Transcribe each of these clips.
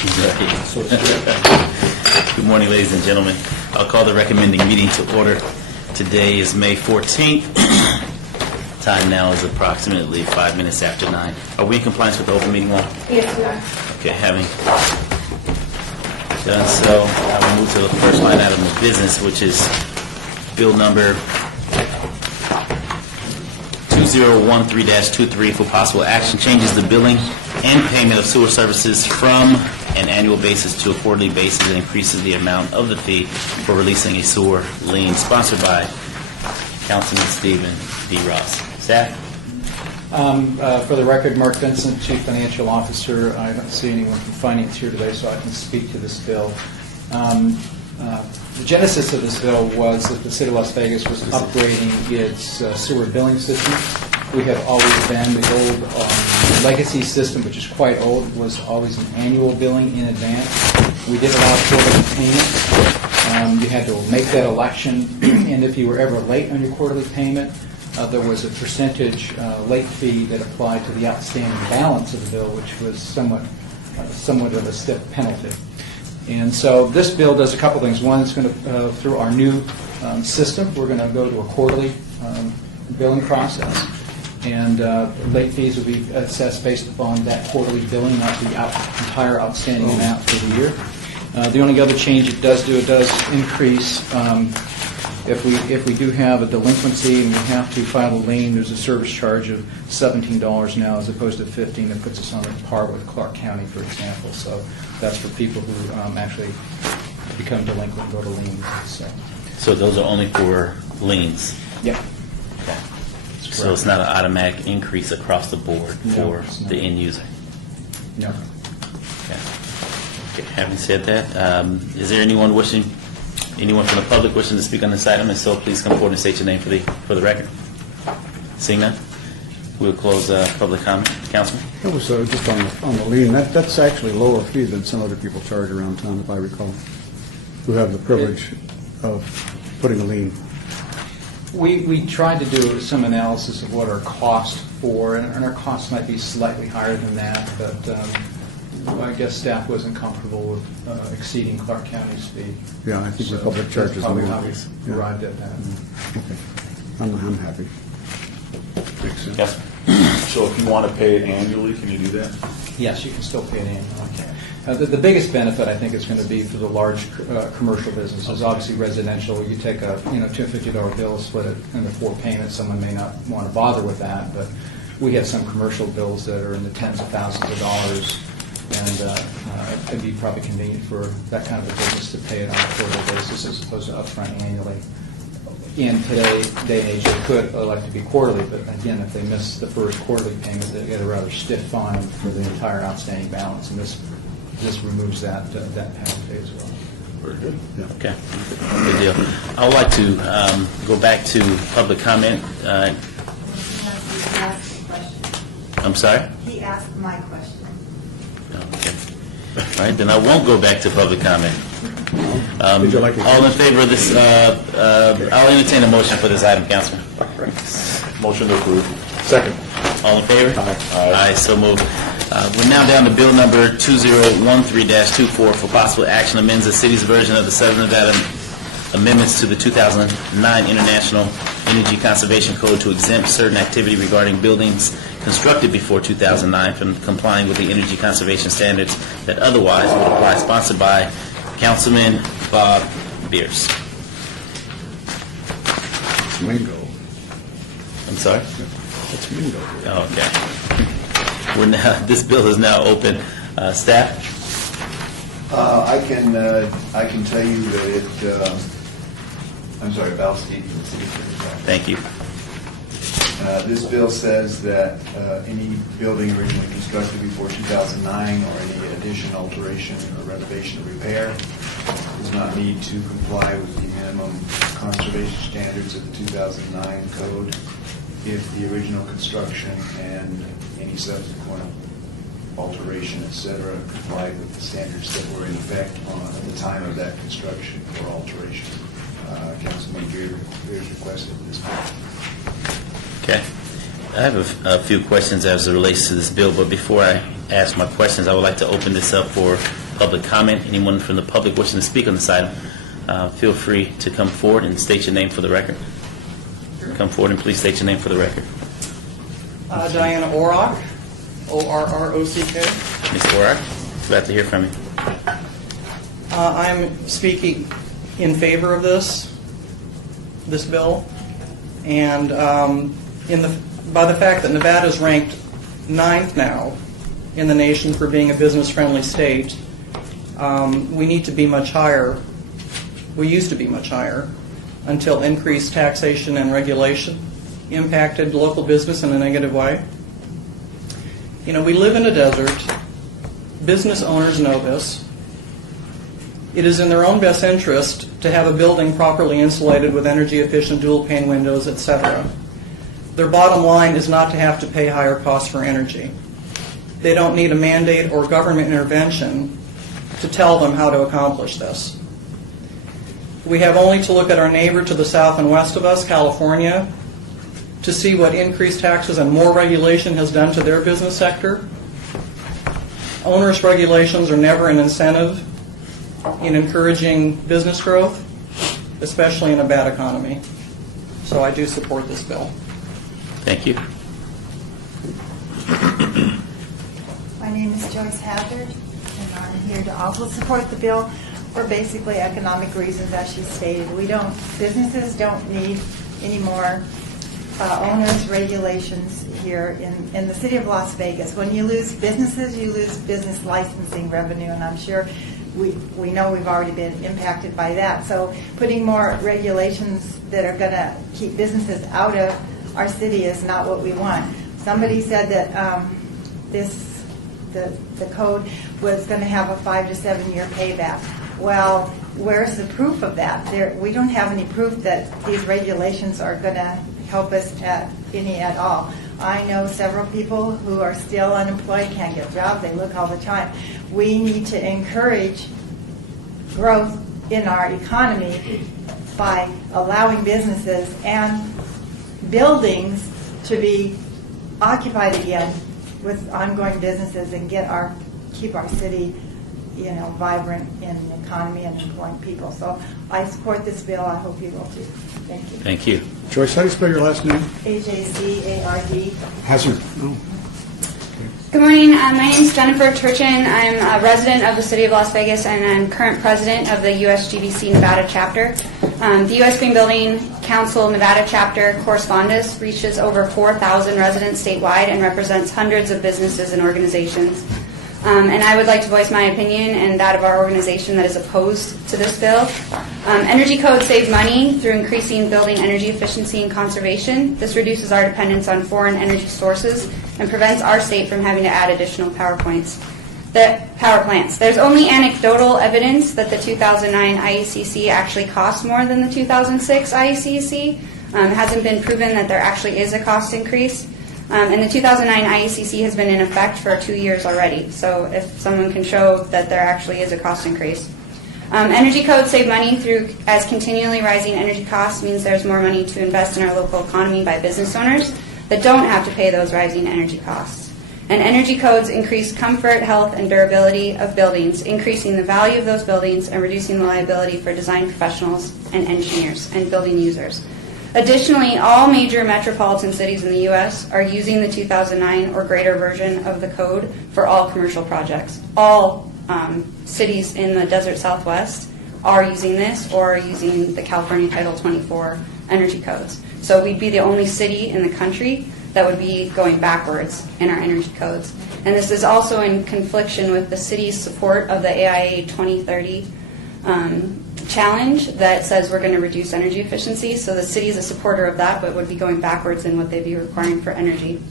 Good morning, ladies and gentlemen. I'll call the recommending meeting to order. Today is May 14th. Time now is approximately 5 minutes after 9. Are we in compliance with the open meeting law? Yes, we are. Okay, having done so, I will move to the first line item of business, which is bill number 2013-23 for possible action. Changes the billing and payment of sewer services from an annual basis to a quarterly basis and increases the amount of the fee for releasing a sewer lien. Sponsored by Councilman Stephen D. Ross. Staff? For the record, Mark Vincent, Chief Financial Officer. I don't see anyone from Finance here today, so I can speak to this bill. The genesis of this bill was that the City of Las Vegas was upgrading its sewer billing system. We have always been, the old legacy system, which is quite old, was always an annual billing in advance. We did allow quarterly payments. You had to make that election, and if you were ever late on your quarterly payment, there was a percentage late fee that applied to the outstanding balance of the bill, which was somewhat of a stiff penalty. And so this bill does a couple things. One, it's going to, through our new system, we're going to go to a quarterly billing process. And late fees will be assessed based upon that quarterly billing, not the entire outstanding amount for the year. The only other change it does increase if we do have a delinquency and we have to file a lien, there's a service charge of $17 now as opposed to $15. That puts us on a par with Clark County, for example. So that's for people who actually become delinquent and go to liens. So those are only for liens? Yep. Okay. So it's not an automatic increase across the board for the end user? No. Okay. Having said that, is there anyone from the public wishing to speak on this item? And so please come forward and state your name for the record. Seeing none, we'll close public comment. Councilman? That was just on the lien. That's actually lower fee than some other people charge around town, if I recall, who have the privilege of putting a lien. We tried to do some analysis of what our costs for, and our costs might be slightly higher than that, but I guess staff wasn't comfortable with exceeding Clark County's fee. Yeah, I think the public charges that's probably more. how we arrived at that. Okay. I'm happy. Makes sense. Yes. So if you want to pay it annually, can you do that? Yes, you can still pay it annually. The biggest benefit, I think, is going to be for the large commercial businesses. Obviously, residential, you take a $250 bill, split it into 4 payments. Someone may not want to bother with that, but we have some commercial bills that are in the tens of thousands of dollars, and it'd be probably convenient for that kind of a business to pay it on a quarterly basis as opposed to upfront annually. In today's day and age, they could elect to be quarterly, but again, if they miss the first quarterly payment, they get a rather stiff fine for the entire outstanding balance, and this removes that penalty as well. Very good. Yeah. Okay, good deal. I would like to go back to public comment. He asked the question. I'm sorry? He asked my question. Okay. All right, then I won't go back to public comment. Would you like to- All in favor of this? I'll entertain a motion for this item, Councilman. Motion to approve. Second. All in favor? Aye. Aye, so moved. We're now down to bill number 2013-24 for possible action amends the city's version of the Southern Nevada amendments to the 2009 International Energy Conservation Code to exempt certain activity regarding buildings constructed before 2009 from complying with the energy conservation standards that otherwise would apply. Sponsored by Councilman Bob Beers. It's Mingo. I'm sorry? It's Mingo. Oh, okay. This bill is now open. Staff? I can tell you that it, I'm sorry, Val Stevens, City Secretary. Thank you. This bill says that any building originally constructed before 2009 or any addition, alteration, or renovation or repair does not need to comply with the minimum conservation standards of the 2009 code if the original construction and any subsequent alteration, etc., complied with the standards that were in effect at the time of that construction or alteration. Councilman Beers requested this bill. Okay. I have a few questions as it relates to this bill, but before I ask my questions, I would like to open this up for public comment. Anyone from the public wishing to speak on this item, feel free to come forward and state your name for the record. Come forward and please state your name for the record. Diana Orrock, O-R-R-O-C-K. Ms. Orak, glad to hear from you. I'm speaking in favor of this bill, and by the fact that Nevada is ranked 9th now in the nation for being a business-friendly state, we need to be much higher. We used to be much higher until increased taxation and regulation impacted local business in a negative way. You know, we live in a desert. Business owners know this. It is in their own best interest to have a building properly insulated with energy-efficient dual-pane windows, etc. Their bottom line is not to have to pay higher costs for energy. They don't need a mandate or government intervention to tell them how to accomplish this. We have only to look at our neighbor to the south and west of us, California, to see what increased taxes and more regulation has done to their business sector. Onerous regulations are never an incentive in encouraging business growth, especially in a bad economy. So I do support this bill. Thank you. My name is Joyce Hazard, and I'm here to also support the bill for basically economic reasons, as she stated. Businesses don't need any more onerous regulations here in the city of Las Vegas. When you lose businesses, you lose business licensing revenue, and I'm sure we know we've already been impacted by that. So putting more regulations that are going to keep businesses out of our city is not what we want. Somebody said that the code was going to have a 5 to 7 year payback. Well, where's the proof of that? We don't have any proof that these regulations are going to help us at all. I know several people who are still unemployed, can't get jobs, they look all the time. We need to encourage growth in our economy by allowing businesses and buildings to be occupied again with ongoing businesses and keep our city, vibrant in the economy and employing people. So I support this bill. I hope you will too. Thank you. Thank you. Joyce, how do you spell your last name? H-A-Z-A-R-D. Hazard. Oh. Good morning. My name is Jennifer Turchin. I'm a resident of the City of Las Vegas, and I'm current president of the USGBC Nevada chapter. The U.S. Green Building Council Nevada chapter correspondence reaches over 4,000 residents statewide and represents hundreds of businesses and organizations. And I would like to voice my opinion and that of our organization that is opposed to this bill. Energy codes save money through increasing building energy efficiency and conservation. This reduces our dependence on foreign energy sources and prevents our state from having to add additional power plants. There's only anecdotal evidence that the 2009 IECC actually cost more than the 2006 IECC. It hasn't been proven that there actually is a cost increase. And the 2009 IECC has been in effect for 2 years already. So if someone can show that there actually is a cost increase. Energy codes save money as continually rising energy costs means there's more money to invest in our local economy by business owners that don't have to pay those rising energy costs. And energy codes increase comfort, health, and durability of buildings, increasing the value of those buildings and reducing the liability for design professionals and engineers and building users. Additionally, all major metropolitan cities in the U.S. are using the 2009 or greater version of the code for all commercial projects. All cities in the desert Southwest are using this or are using the California Title 24 energy codes. So we'd be the only city in the country that would be going backwards in our energy codes. And this is also in confliction with the city's support of the AIA 2030 challenge that says we're going to reduce energy efficiency. So the city is a supporter of that, but would be going backwards in what they'd be requiring for energy.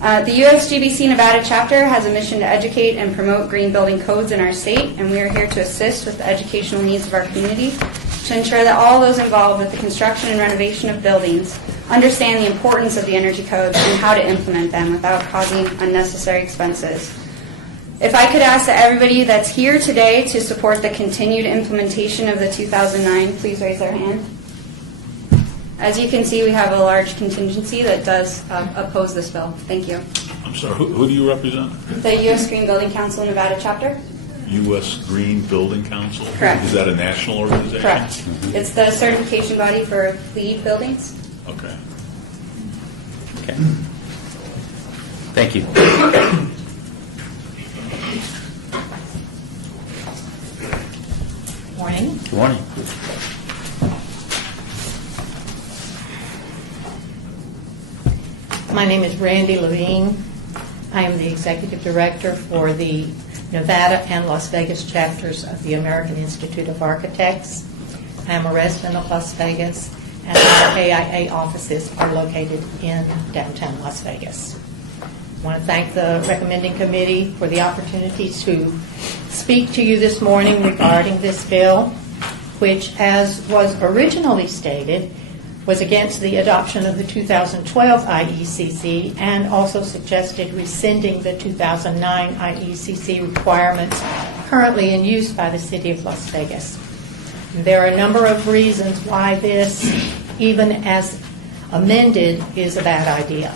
The USGBC Nevada chapter has a mission to educate and promote green building codes in our state, and we are here to assist with the educational needs of our community to ensure that all those involved with the construction and renovation of buildings understand the importance of the energy codes and how to implement them without causing unnecessary expenses. If I could ask that everybody that's here today to support the continued implementation of the 2009, please raise their hand. As you can see, we have a large contingency that does oppose this bill. Thank you. I'm sorry, who do you represent? The U.S. Green Building Council Nevada chapter. U.S. Green Building Council? Correct. Is that a national organization? Correct. It's the certification body for LEED buildings. Okay. Okay. Thank you. Morning. Good morning. My name is Randy Levine. I am the Executive Director for the Nevada and Las Vegas chapters of the American Institute of Architects. I am a resident of Las Vegas, and our AIA offices are located in downtown Las Vegas. I want to thank the recommending committee for the opportunity to speak to you this morning regarding this bill, which, as was originally stated, was against the adoption of the 2012 IECC and also suggested rescinding the 2009 IECC requirements currently in use by the City of Las Vegas. There are a number of reasons why this, even as amended, is a bad idea.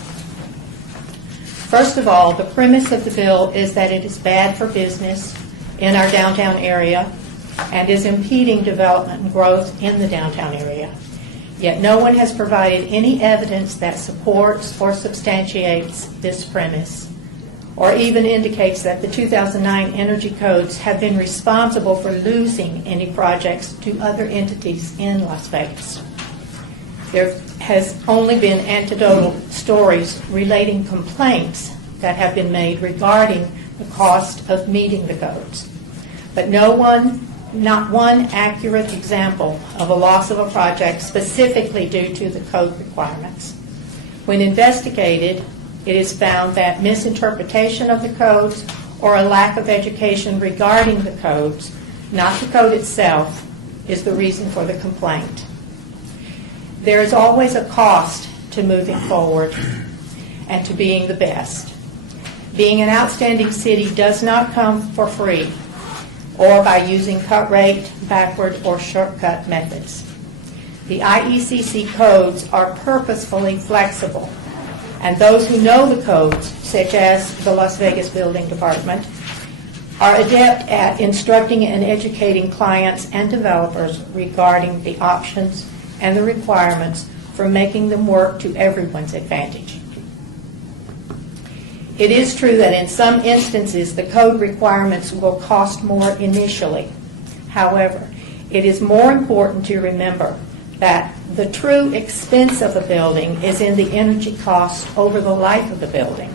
First of all, the premise of the bill is that it is bad for business in our downtown area and is impeding development and growth in the downtown area. Yet no one has provided any evidence that supports or substantiates this premise, or even indicates that the 2009 energy codes have been responsible for losing any projects to other entities in Las Vegas. There has only been anecdotal stories relating complaints that have been made regarding the cost of meeting the codes, but not one accurate example of a loss of a project specifically due to the code requirements. When investigated, it is found that misinterpretation of the codes or a lack of education regarding the codes, not the code itself, is the reason for the complaint. There is always a cost to moving forward and to being the best. Being an outstanding city does not come for free or by using cut rate, backward, or shortcut methods. The IECC codes are purposefully flexible, and those who know the codes, such as the Las Vegas Building Department, are adept at instructing and educating clients and developers regarding the options and the requirements for making them work to everyone's advantage. It is true that in some instances the code requirements will cost more initially. However, it is more important to remember that the true expense of the building is in the energy cost over the life of the building.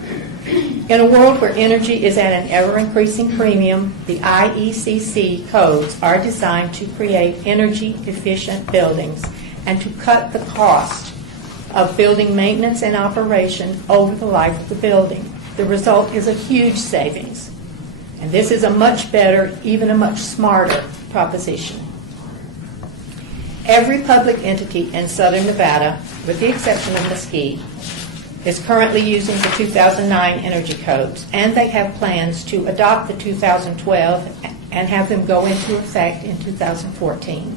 In a world where energy is at an ever-increasing premium, the IECC codes are designed to create energy-efficient buildings and to cut the cost of building maintenance and operation over the life of the building. The result is a huge savings. And this is a much better, even a much smarter proposition. Every public entity in southern Nevada, with the exception of Mesquite, is currently using the 2009 energy codes, and they have plans to adopt the 2012 and have them go into effect in 2014.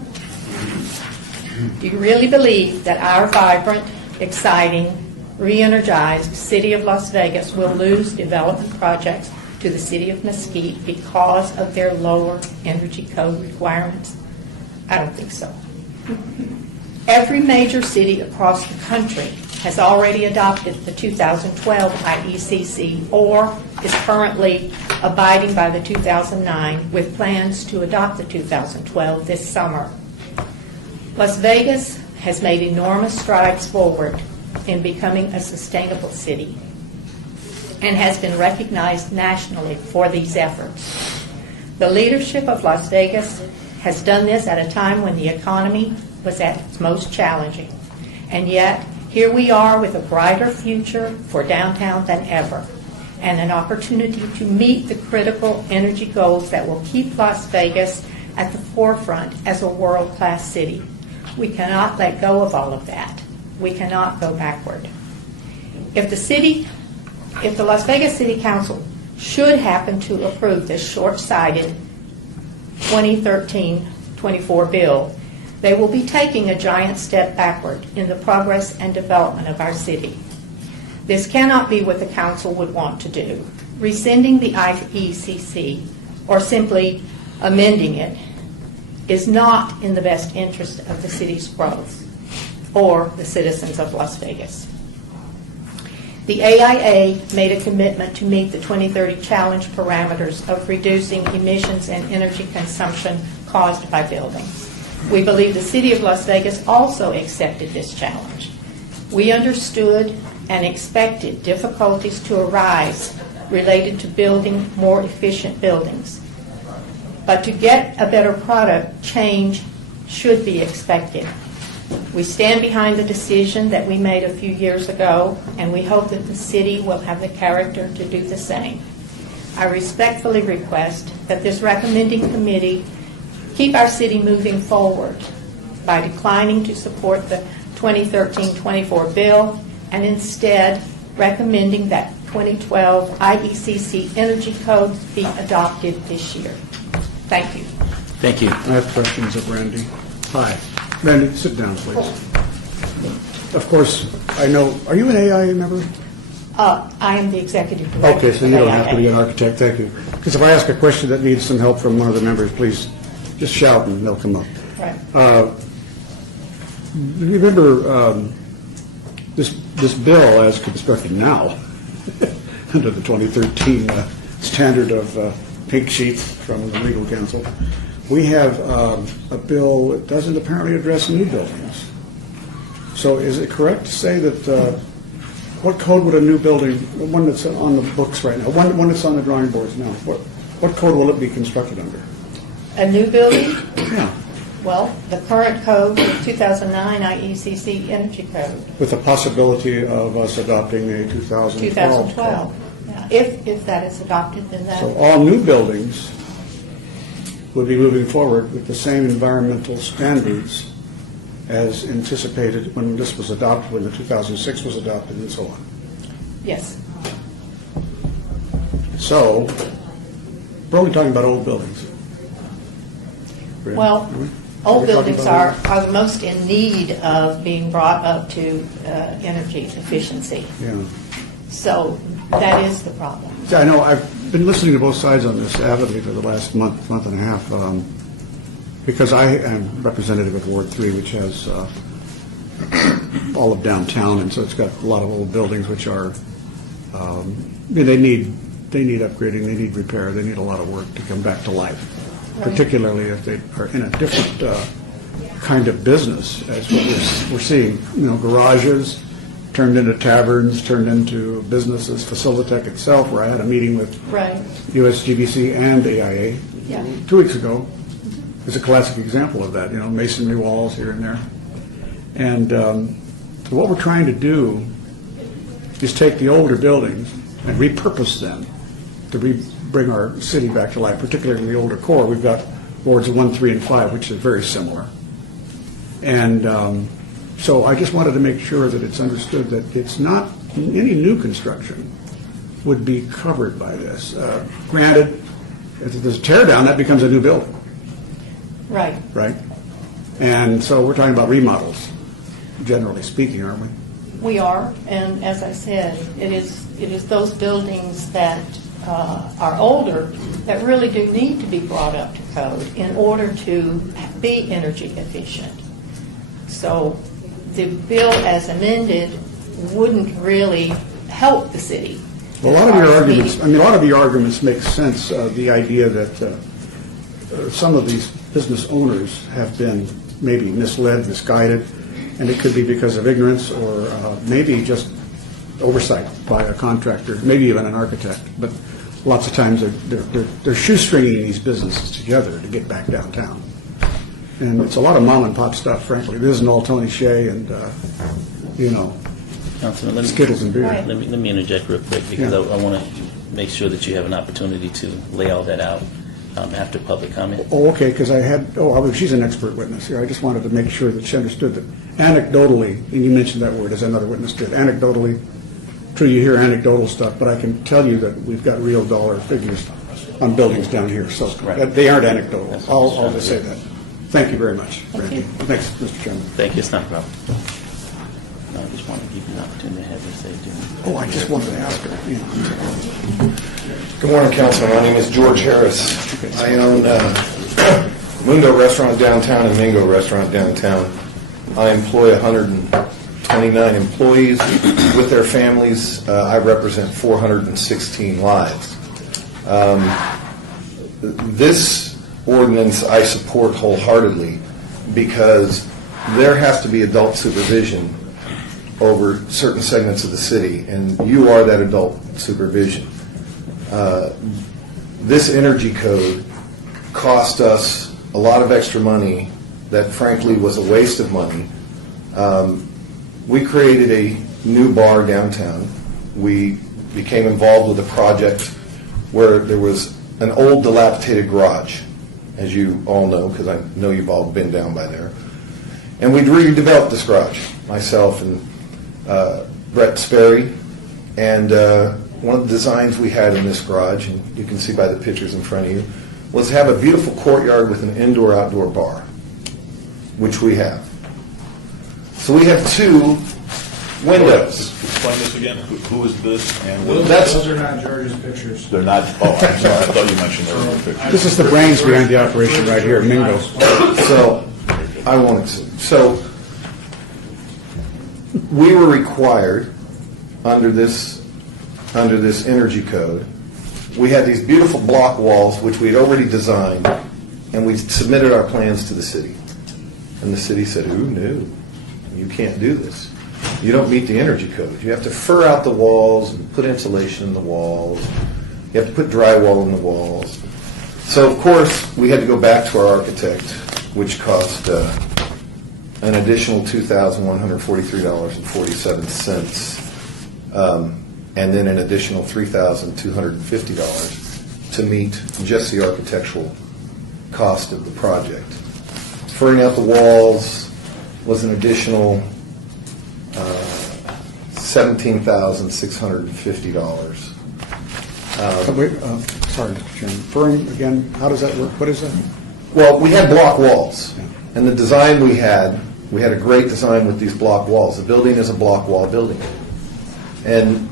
Do you really believe that our vibrant, exciting, re-energized City of Las Vegas will lose development projects to the City of Mesquite because of their lower energy code requirements? I don't think so. Every major city across the country has already adopted the 2012 IECC or is currently abiding by the 2009 with plans to adopt the 2012 this summer. Las Vegas has made enormous strides forward in becoming a sustainable city and has been recognized nationally for these efforts. The leadership of Las Vegas has done this at a time when the economy was at its most challenging. And yet, here we are with a brighter future for downtown than ever, and an opportunity to meet the critical energy goals that will keep Las Vegas at the forefront as a world-class city. We cannot let go of all of that. We cannot go backward. If the Las Vegas City Council should happen to approve this short-sighted 2013-24 bill, they will be taking a giant step backward in the progress and development of our city. This cannot be what the council would want to do. Rescinding the IECC or simply amending it is not in the best interest of the city's growth or the citizens of Las Vegas. The AIA made a commitment to meet the 2030 challenge parameters of reducing emissions and energy consumption caused by buildings. We believe the City of Las Vegas also accepted this challenge. We understood and expected difficulties to arise related to building more efficient buildings. But to get a better product, change should be expected. We stand behind the decision that we made a few years ago, and we hope that the city will have the character to do the same. I respectfully request that this recommending committee keep our city moving forward by declining to support the 2013-24 bill and instead recommending that 2012 IECC Energy Code be adopted this year. Thank you. Thank you. I have questions of Randy. Hi. Randy, sit down, please. Of course, I know, are you an AIA member? I am the executive director. Okay, so you don't have to be an architect, thank you. Because if I ask a question that needs some help from one of the members, please just shout and they'll come up. Right. Remember this bill as constructed now, under the 2013 standard of pink sheets from the legal counsel, we have a bill that doesn't apparently address new buildings. So is it correct to say that, what code would a new building, the one that's on the books right now, one that's on the drawing boards now, what code will it be constructed under? A new building? Yeah, Well, the current code is 2009 IECC Energy Code. with the possibility of us adopting a 2012 code. 2012. Yeah. If that is adopted, then that... So all new buildings would be moving forward with the same environmental standards as anticipated when this was adopted, when the 2006 was adopted, and so on. Yes. So, we're only talking about old buildings. Well, Are old we talking buildings about are the most in need of being brought up to energy efficiency. Yeah. So that is the problem. Yeah, I know, I've been listening to both sides on this avidly for the last month and a half, because I am representative of Ward 3, which has all of downtown, and so it's got a lot of old buildings which are, they need upgrading, they need repair, they need a lot of work to come back to life, particularly if they are in a different kind of business, as what we're seeing, garages turned into taverns, turned into businesses, Facilitech itself, where I had a meeting with Right. USGBC and AIA Yeah. 2 weeks ago, is a classic example of that, masonry walls here and there. And so what we're trying to do is take the older buildings and repurpose them to bring our city back to life, particularly in the older core. We've got wards 1, 3, and 5, which are very similar. And so I just wanted to make sure that it's understood that it's not, any new construction would be covered by this. Granted, if there's a tear down, that becomes a new building, Right. right? And so we're talking about remodels, generally speaking, aren't we? We are, and as I said, it is those buildings that are older that really do need to be brought up to code in order to be energy efficient. So the bill as amended wouldn't really help the city. A lot of your arguments make sense. The idea that some of these business owners have been maybe misled, misguided, and it could be because of ignorance or maybe just oversight by a contractor, maybe even an architect. But lots of times they're shoestringing these businesses together to get back downtown. And it's a lot of mom and pop stuff, frankly. This isn't all Tony Shea and, Councilman, Skittles and beer. Right. let me interject real quick, because Yeah. I want to make sure that you have an opportunity to lay all that out after public comment. Oh, okay, because she's an expert witness here. I just wanted to make sure that she understood that anecdotally, and you mentioned that word as another witness did, anecdotally, true, you hear anecdotal stuff, but I can tell you that we've got real dollar figures on buildings down here, so Right. they aren't anecdotal. I'll just say that. Thank you very much, Randy. Thanks, Mr. Chairman. Thank you, it's not a problem. Just want to give you an opportunity to have her say it. Oh, I just wanted to ask her, you know. Good morning, Council. My name is George Harris. I own Mundo Restaurant downtown and Mingo Restaurant downtown. I employ 129 employees with their families. I represent 416 lives. This ordinance I support wholeheartedly because there has to be adult supervision over certain segments of the city, and you are that adult supervision. This energy code cost us a lot of extra money that frankly was a waste of money. We created a new bar downtown. We became involved with a project where there was an old dilapidated garage, as you all know, because I know you've all been down by there. And we redeveloped this garage, myself and Brett Sperry, and one of the designs we had in this garage, and you can see by the pictures in front of you, was to have a beautiful courtyard with an indoor-outdoor bar, which we have. So we have 2 windows. Explain this again. Who is this and what? Those are not George's pictures. They're not, oh, I'm sorry, I thought you mentioned those were pictures. This is the brains behind the operation right here, Mingo. So I won't explain. So we were required under this energy code. We had these beautiful block walls, which we had already designed, and we submitted our plans to the city. And the city said, "Ooh, no, you can't do this. You don't meet the energy code. You have to fur out the walls and put insulation in the walls. You have to put drywall in the walls." So, of course, we had to go back to our architect, which cost an additional $2,143.47, and then an additional $3,250 to meet just the architectural cost of the project. Furring out the walls was an additional $17,650. Wait, sorry, Mr. Chairman. Furring, again, how does that work? What is that? Well, we had block walls, and the design we had a great design with these block walls. The building is a block wall building. And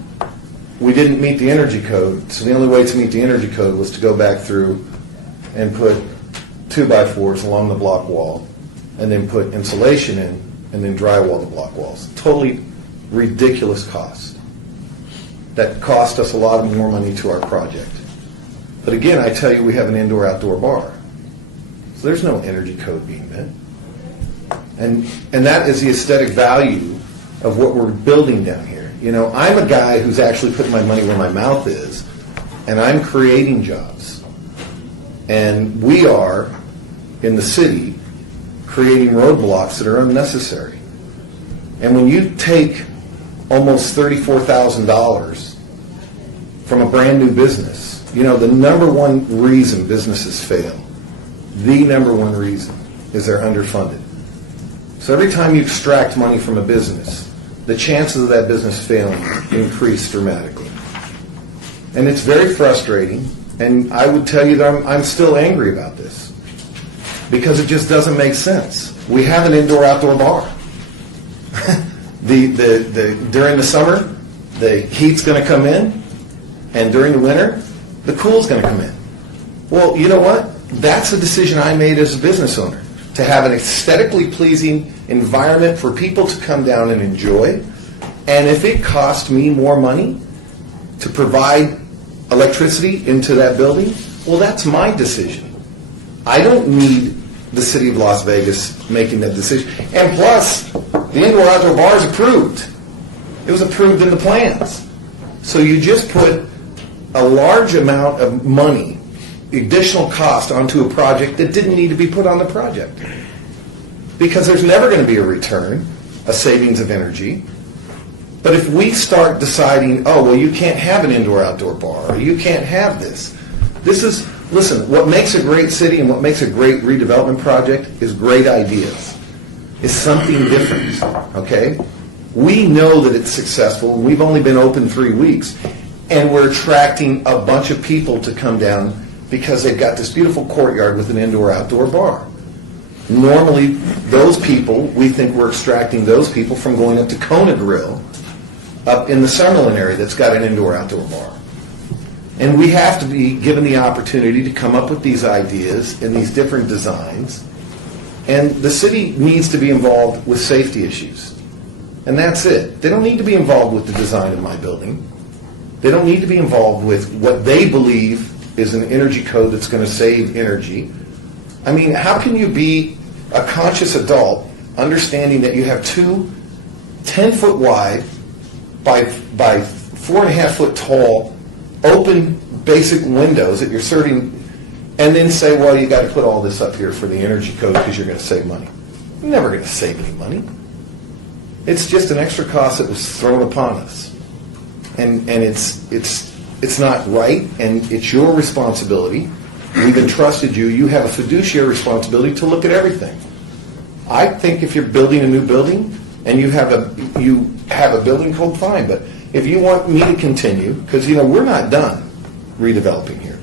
we didn't meet the energy code, so the only way to meet the energy code was to go back through and put 2x4s along the block wall, and then put insulation in, and then drywall the block walls. Totally ridiculous cost. That cost us a lot more money to our project. But again, I tell you, we have an indoor-outdoor bar. So there's no energy code being met. And that is the aesthetic value of what we're building down here. You know, I'm a guy who's actually putting my money where my mouth is, and I'm creating jobs. And we are, in the city, creating roadblocks that are unnecessary. And when you take almost $34,000 from a brand new business, you know, the number one reason businesses fail, the number one reason, is they're underfunded. So every time you extract money from a business, the chances of that business failing increase dramatically. And it's very frustrating, and I would tell you that I'm still angry about this, because it just doesn't make sense. We have an indoor-outdoor bar. During the summer, the heat's going to come in, and during the winter, the cool's going to come in. Well, you know what? That's a decision I made as a business owner, to have an aesthetically pleasing environment for people to come down and enjoy. And if it cost me more money to provide electricity into that building, well, that's my decision. I don't need the city of Las Vegas making that decision. And plus, the indoor-outdoor bar is approved. It was approved in the plans. So you just put a large amount of money, additional cost, onto a project that didn't need to be put on the project. Because there's never going to be a return, a savings of energy. But if we start deciding, oh, well, you can't have an indoor-outdoor bar, or you can't have this. Listen, what makes a great city and what makes a great redevelopment project is great ideas. It's something different, okay? We know that it's successful, and we've only been open 3 weeks, and we're attracting a bunch of people to come down because they've got this beautiful courtyard with an indoor-outdoor bar. Normally, those people, we think we're extracting those people from going up to Kona Grill up in the Summerlin area that's got an indoor-outdoor bar. And we have to be given the opportunity to come up with these ideas and these different designs. And the city needs to be involved with safety issues. And that's it. They don't need to be involved with the design of my building. They don't need to be involved with what they believe is an energy code that's going to save energy. I mean, how can you be a conscious adult understanding that you have two 10-foot wide by 4.5-foot tall open basic windows that you're serving, and then say, well, you got to put all this up here for the energy code because you're going to save money? You're never going to save any money. It's just an extra cost that was thrown upon us. And it's not right, and it's your responsibility. We've entrusted you. You have a fiduciary responsibility to look at everything. I think if you're building a new building and you have a building code, fine. But if you want me to continue, because we're not done redeveloping here.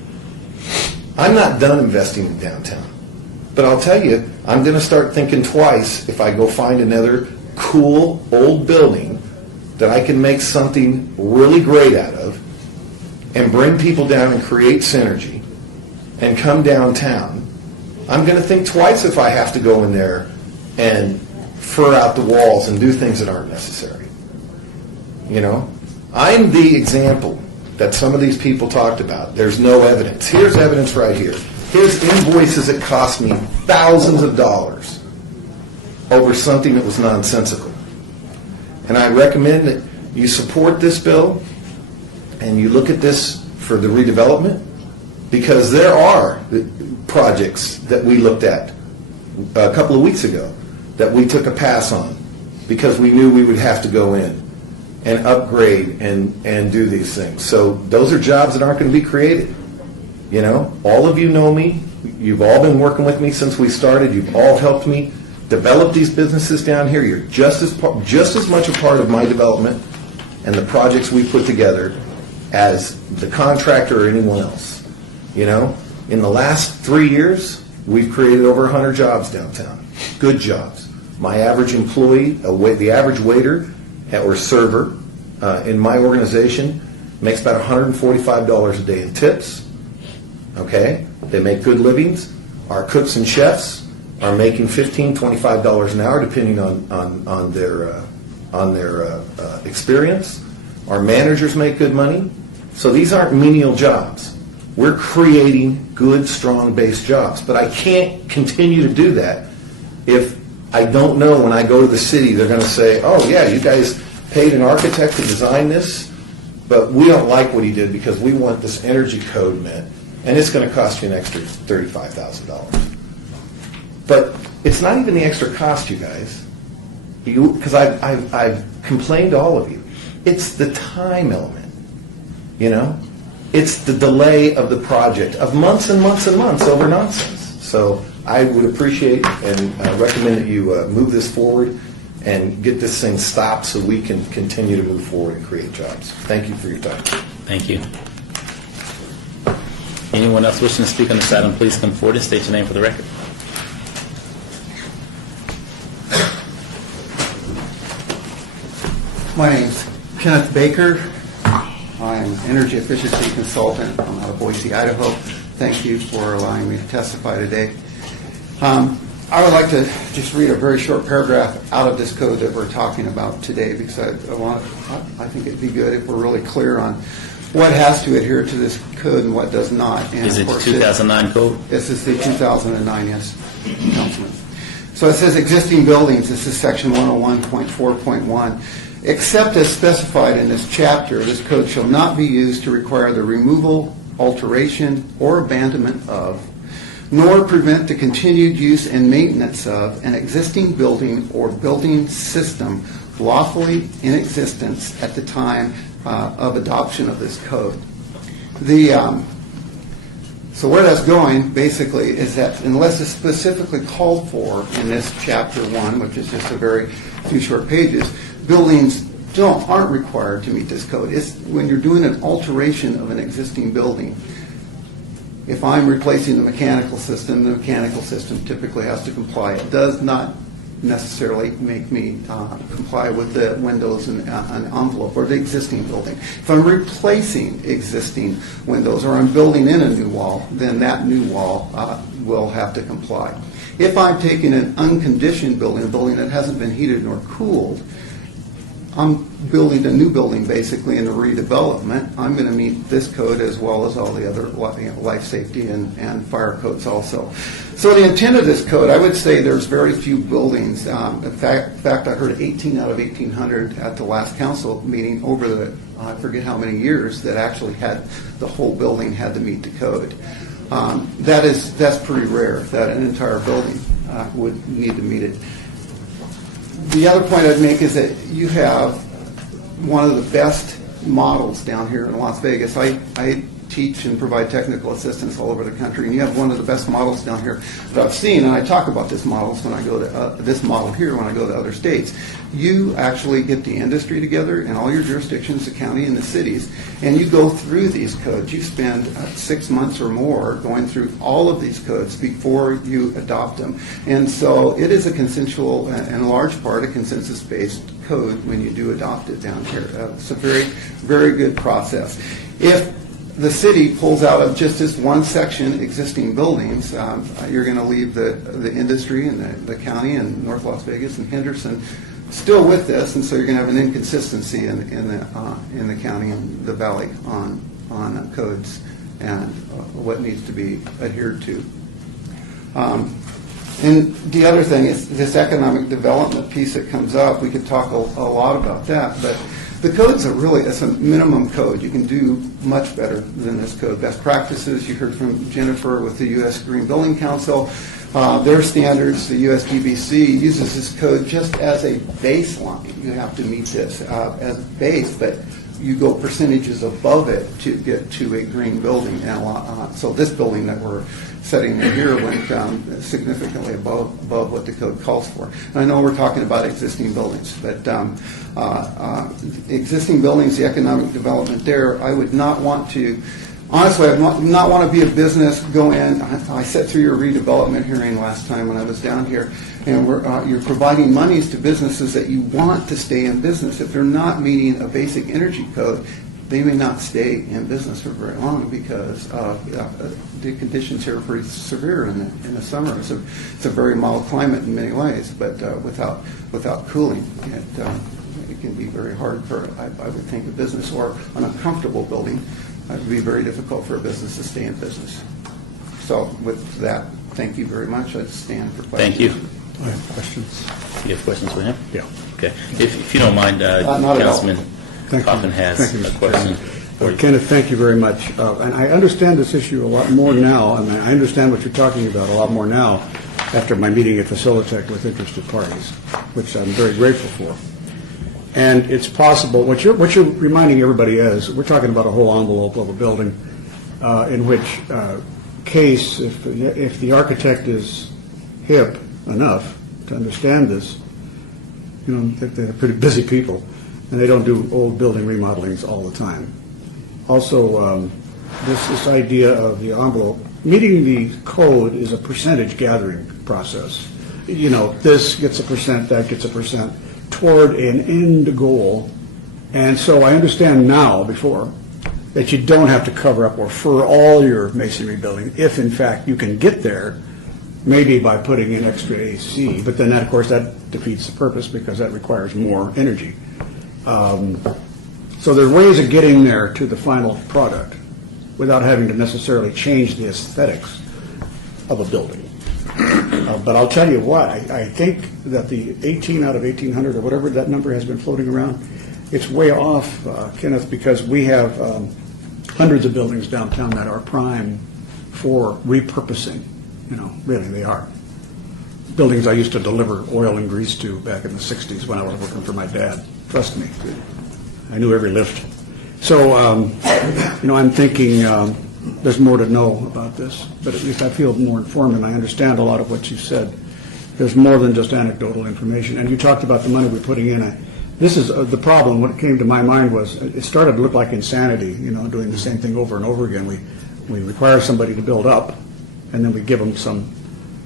I'm not done investing in downtown. But I'll tell you, I'm going to start thinking twice if I go find another cool old building that I can make something really great out of and bring people down and create synergy and come downtown. I'm going to think twice if I have to go in there and fur out the walls and do things that aren't necessary. I'm the example that some of these people talked about. There's no evidence. Here's evidence right here. Here's invoices that cost me thousands of dollars over something that was nonsensical. And I recommend that you support this bill and you look at this for the redevelopment, because there are projects that we looked at a couple of weeks ago that we took a pass on because we knew we would have to go in and upgrade and do these things. So those are jobs that aren't going to be created. All of you know me. You've all been working with me since we started. You've all helped me develop these businesses down here. You're just as much a part of my development and the projects we put together as the contractor or anyone else. In the last 3 years, we've created over 100 jobs downtown. Good jobs. My average employee, the average waiter or server in my organization makes about $145 a day in tips. Okay? They make good livings. Our cooks and chefs are making $15, $25 an hour, depending on their experience. Our managers make good money. So these aren't menial jobs. We're creating good, strong base jobs. But I can't continue to do that if I don't know when I go to the city they're going to say, oh, yeah, you guys paid an architect to design this, but we don't like what he did because we want this energy code met, and it's going to cost you an extra $35,000. But it's not even the extra cost, you guys, because I've complained to all of you. It's the time element, It's the delay of the project of months and months and months over nonsense. So I would appreciate and recommend that you move this forward and get this thing stopped so we can continue to move forward and create jobs. Thank you for your time. Thank you. Anyone else wishing to speak on this item, please come forward and state your name for the record. My name's Kenneth Baker. I'm an energy efficiency consultant. I'm out of Boise, Idaho. Thank you for allowing me to testify today. I would like to just read a very short paragraph out of this code that we're talking about today, because I think it'd be good if we're really clear on what has to adhere to this code and what does not. And is it the 2009 code? This is the 2009, yes, Councilman. So it says existing buildings. This is section 101.4.1. Except as specified in this chapter, this code shall not be used to require the removal, alteration, or abandonment of, nor prevent the continued use and maintenance of an existing building or building system lawfully in existence at the time of adoption of this code. So where that's going, basically, is that unless it's specifically called for in this chapter 1, which is just a very few short pages, buildings aren't required to meet this code. It's when you're doing an alteration of an existing building. If I'm replacing the mechanical system typically has to comply. It does not necessarily make me comply with the windows and envelope or the existing building. If I'm replacing existing windows or I'm building in a new wall, then that new wall will have to comply. If I'm taking an unconditioned building, a building that hasn't been heated nor cooled, I'm building a new building basically in a redevelopment. I'm going to meet this code as well as all the other life safety and fire codes also. So the intent of this code, I would say there's very few buildings. In fact, I heard 18 out of 1,800 at the last council meeting over the, I forget how many years, that actually had the whole building had to meet the code. That's pretty rare that an entire building would need to meet it. The other point I'd make is that you have one of the best models down here in Las Vegas. I teach and provide technical assistance all over the country, and you have one of the best models down here that I've seen, and I talk about this models when I go to this model here when I go to other states. You actually get the industry together in all your jurisdictions, the county and the cities, and you go through these codes. You spend 6 months or more going through all of these codes before you adopt them. And so it is a consensual, and in large part, a consensus-based code when you do adopt it down here. It's a very, very good process. If the city pulls out of just this one section existing buildings, you're going to leave the industry and the county and North Las Vegas and Henderson still with this, and so you're going to have an inconsistency in the county and the valley on codes and what needs to be adhered to. And the other thing is this economic development piece that comes up. We could talk a lot about that, but the code's it's a minimum code. You can do much better than this code. Best practices, you heard from Jennifer with the U.S. Green Building Council. Their standards, the USGBC, uses this code just as a baseline. You have to meet this as a base, but you go percentages above it to get to a green building. And so this building that we're setting in here went significantly above what the code calls for. And I know we're talking about existing buildings, but existing buildings, the economic development there, I would not want to. Honestly, I would not want to be a business, go in. I sat through your redevelopment hearing last time when I was down here, and you're providing monies to businesses that you want to stay in business. If they're not meeting a basic energy code, they may not stay in business for very long because the conditions here are pretty severe in the summer. It's a very mild climate in many ways, but without cooling, it can be very hard for, I would think, a business or an uncomfortable building. It would be very difficult for a business to stay in business. So with that, thank you very much. I stand for questions. Thank you. I have questions. You have questions for him? Yeah. Okay. If you don't mind, not at all. Councilman Thank you. Coffin has Thank you, a Mr. question. Chairman. Kenneth, thank you very much. And I understand this issue a lot more now. I mean, I understand what you're talking about a lot more now after my meeting at Facilitech with interested parties, which I'm very grateful for. And it's possible, what you're reminding everybody is, we're talking about a whole envelope of a building in which case, if the architect is hip enough to understand this, you know, they're pretty busy people, and they don't do old building remodelings all the time. Also, this idea of the envelope, meeting the code is a percentage gathering process. You know, this gets a percent, that gets a percent, toward an end goal. And so I understand now, before, that you don't have to cover up or fur all your masonry building if, in fact, you can get there, maybe by putting in extra AC. But then, of course, that defeats the purpose because that requires more energy. So there are ways of getting there to the final product without having to necessarily change the aesthetics of a building. But I'll tell you what, I think that the 18 out of 1,800 or whatever that number has been floating around, it's way off, Kenneth, because we have hundreds of buildings downtown that are prime for repurposing. You know, really, they are. Buildings I used to deliver oil and grease to back in the 60s when I was working for my dad. Trust me, I knew every lift. So, you know, I'm thinking there's more to know about this, but at least I feel more informed and I understand a lot of what you said. There's more than just anecdotal information. And you talked about the money we're putting in. This is the problem. What came to my mind was it started to look like insanity, you know, doing the same thing over and over again. we require somebody to build up, and then we give them some,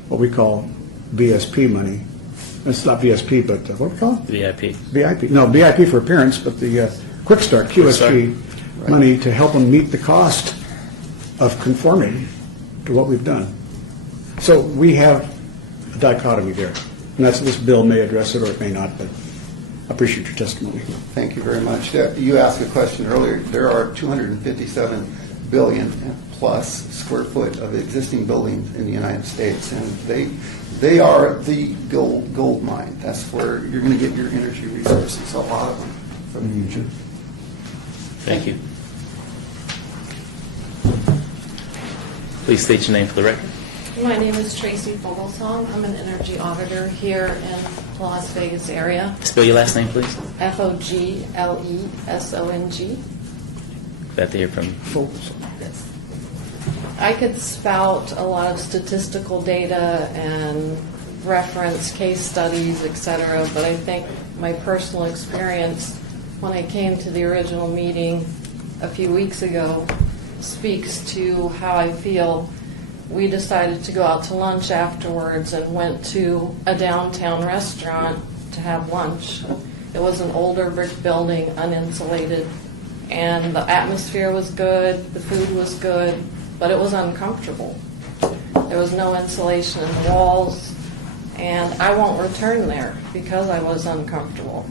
what we call VSP money. It's not VSP, but what do we call it? VIP. VIP. No, VIP for appearance, but the Quick Start, QSP money to help them meet the cost of conforming to what we've done. So we have a dichotomy there. And that's, this bill may address it or it may not, but I appreciate your testimony. Thank you very much. You asked a question earlier. There are 257 billion plus square foot of existing buildings in the United States, and they are the gold mine. That's where you're going to get your energy resources, a lot of them, from the future. Thank you. Please state your name for the record. My name is Tracy Fogelsong. I'm an energy auditor here in the Las Vegas area. Spell your last name, please. Foglesong. Glad to hear from you. Yes. I could spout a lot of statistical data and reference case studies, et cetera, but I think my personal experience when I came to the original meeting a few weeks ago speaks to how I feel. We decided to go out to lunch afterwards and went to a downtown restaurant to have lunch. It was an older brick building, uninsulated, and the atmosphere was good, the food was good, but it was uncomfortable. There was no insulation in the walls, and I won't return there because I was uncomfortable.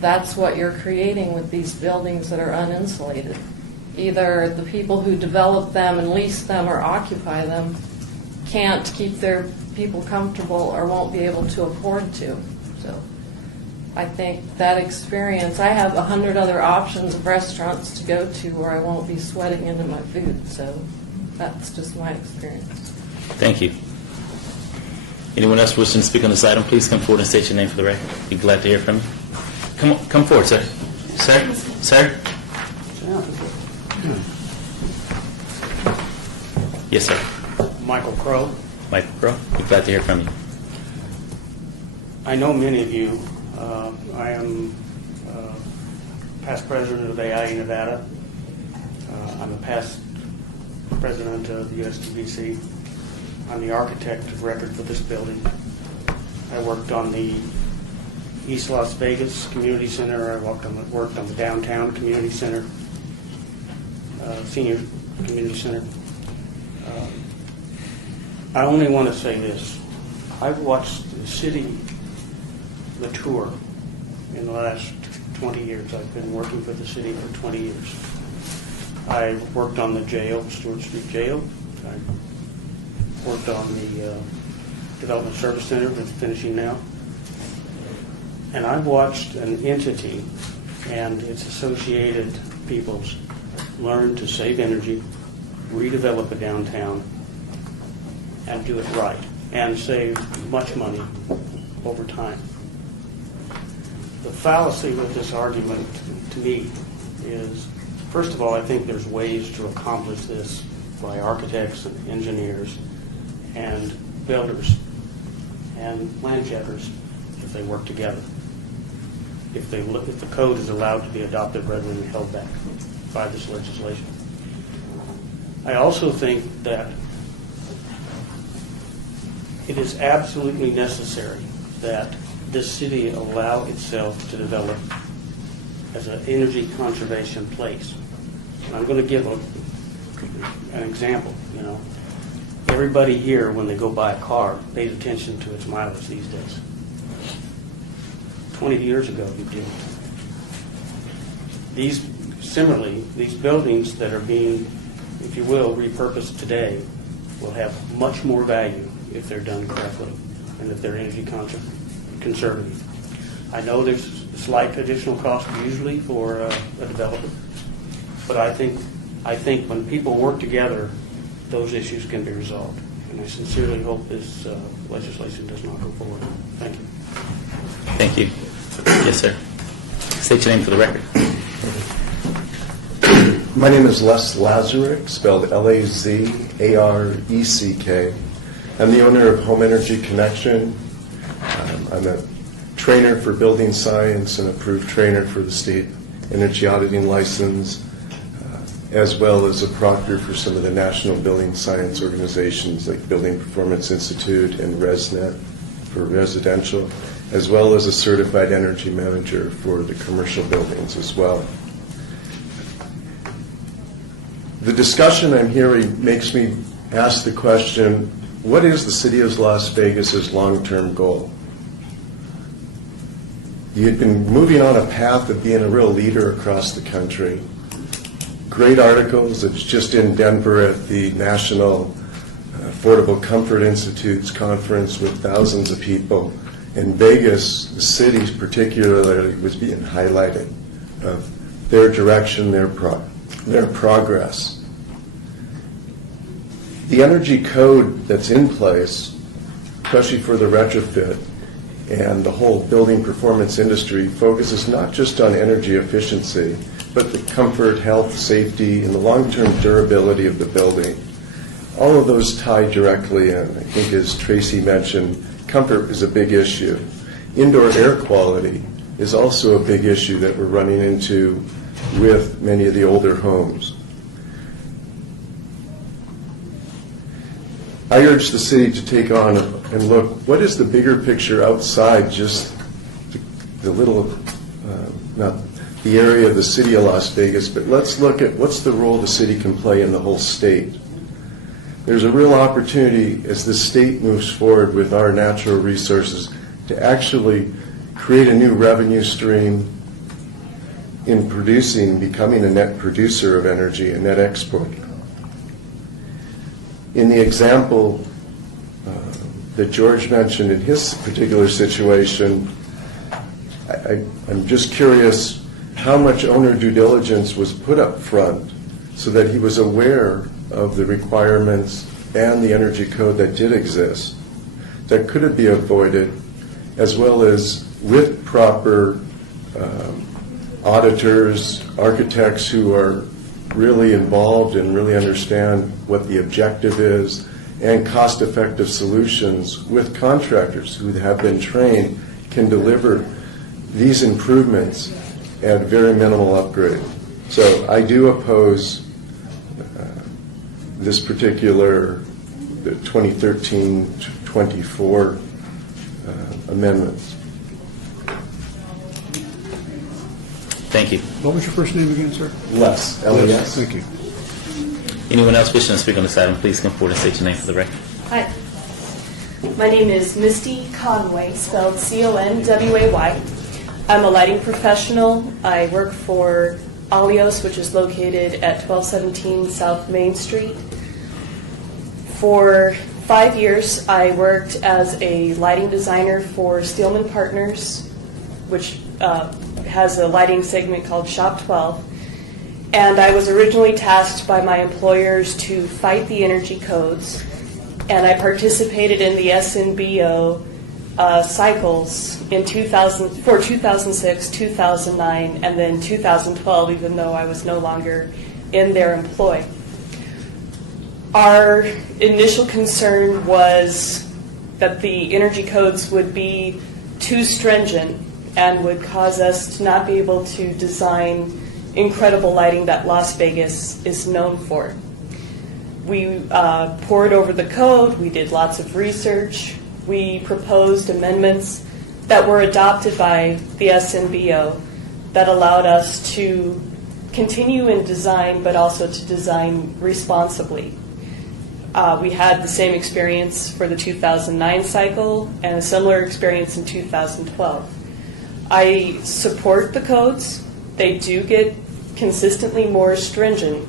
That's what you're creating with these buildings that are uninsulated. Either the people who develop them and lease them or occupy them can't keep their people comfortable or won't be able to afford to. So I think that experience, I have 100 other options of restaurants to go to where I won't be sweating into my food. So that's just my experience. Thank you. Anyone else wishing to speak on this item, please come forward and state your name for the record. Be glad to hear from you. Come forward, sir. Sir? Yes, sir. Michael Crow. Michael Crow. Be glad to hear from you. I know many of you. I am past president of AIE Nevada. I'm a past president of the USDBC. I'm the architect of record for this building. I worked on the East Las Vegas Community Center. I worked on the downtown community center, senior community center. I only want to say this. I've watched the city mature in the last 20 years. I've been working for the city for 20 years. I worked on the jail, Stewart Street Jail. I worked on the Development Service Center that's finishing now. And I've watched an entity and its associated peoples learn to save energy, redevelop a downtown, and do it right, and save much money over time. The fallacy with this argument, to me, is, first of all, I think there's ways to accomplish this by architects and engineers and builders and land checkers if they work together. If the code is allowed to be adopted rather than held back by this legislation. I also think that it is absolutely necessary that this city allow itself to develop as an energy conservation place. And I'm going to give an example. Everybody here, when they go buy a car, pays attention to its mileage these days. 20 years ago, you didn't. Similarly, these buildings that are being, if you will, repurposed today will have much more value if they're done correctly and if they're energy conservative. I know there's a slight additional cost usually for a developer, but I think when people work together, those issues can be resolved. And I sincerely hope this legislation does not go forward. Thank you. Thank you. Yes, sir. State your name for the record. My name is Les Lazarek, spelled L-A-Z-A-R-E-C-K. I'm the owner of Home Energy Connection. I'm a trainer for building science and approved trainer for the state energy auditing license. as well as a proctor for some of the national building science organizations like Building Performance Institute and ResNet for residential, as well as a certified energy manager for the commercial buildings as well. The discussion I'm hearing makes me ask the question, what is the City of Las Vegas's long-term goal? You've been moving on a path of being a real leader across the country. Great articles. It's just in Denver at the National Affordable Comfort Institute's conference with thousands of people. In Vegas, the city particularly was being highlighted of their direction, their progress. The energy code that's in place, especially for the retrofit and the whole building performance industry, focuses not just on energy efficiency, but the comfort, health, safety, and the long-term durability of the building. All of those tie directly in. I think, as Tracy mentioned, comfort is a big issue. Indoor air quality is also a big issue that we're running into with many of the older homes. I urge the city to take on and look, what is the bigger picture outside just the little, not the area of the city of Las Vegas, but let's look at what's the role the city can play in the whole state. There's a real opportunity as the state moves forward with our natural resources to actually create a new revenue stream in producing, becoming a net producer of energy, a net exporter. In the example that George mentioned in his particular situation, I'm just curious how much owner due diligence was put up front so that he was aware of the requirements and the energy code that did exist that could be avoided, as well as with proper auditors, architects who are really involved and really understand what the objective is, and cost-effective solutions with contractors who have been trained can deliver these improvements at very minimal upgrade. So I do oppose this particular 2013-24 amendments. Thank you. What was your first name again, sir? Les, L-E-S. Thank you. Anyone else wishing to speak on this item, please come forward and state your name for the record. Hi. My name is Misty Conway, spelled C-O-N-W-A-Y. I'm a lighting professional. I work for Alios, which is located at 1217 South Main Street. For 5 years, I worked as a lighting designer for Steelman Partners, which has a lighting segment called Shop 12. And I was originally tasked by my employers to fight the energy codes, and I participated in the SNBO cycles in 2006, 2009, and then 2012, even though I was no longer in their employ. Our initial concern was that the energy codes would be too stringent and would cause us to not be able to design incredible lighting that Las Vegas is known for. We pored over the code, we did lots of research, we proposed amendments that were adopted by the SNBO that allowed us to continue in design, but also to design responsibly. We had the same experience for the 2009 cycle and a similar experience in 2012. I support the codes. They do get consistently more stringent.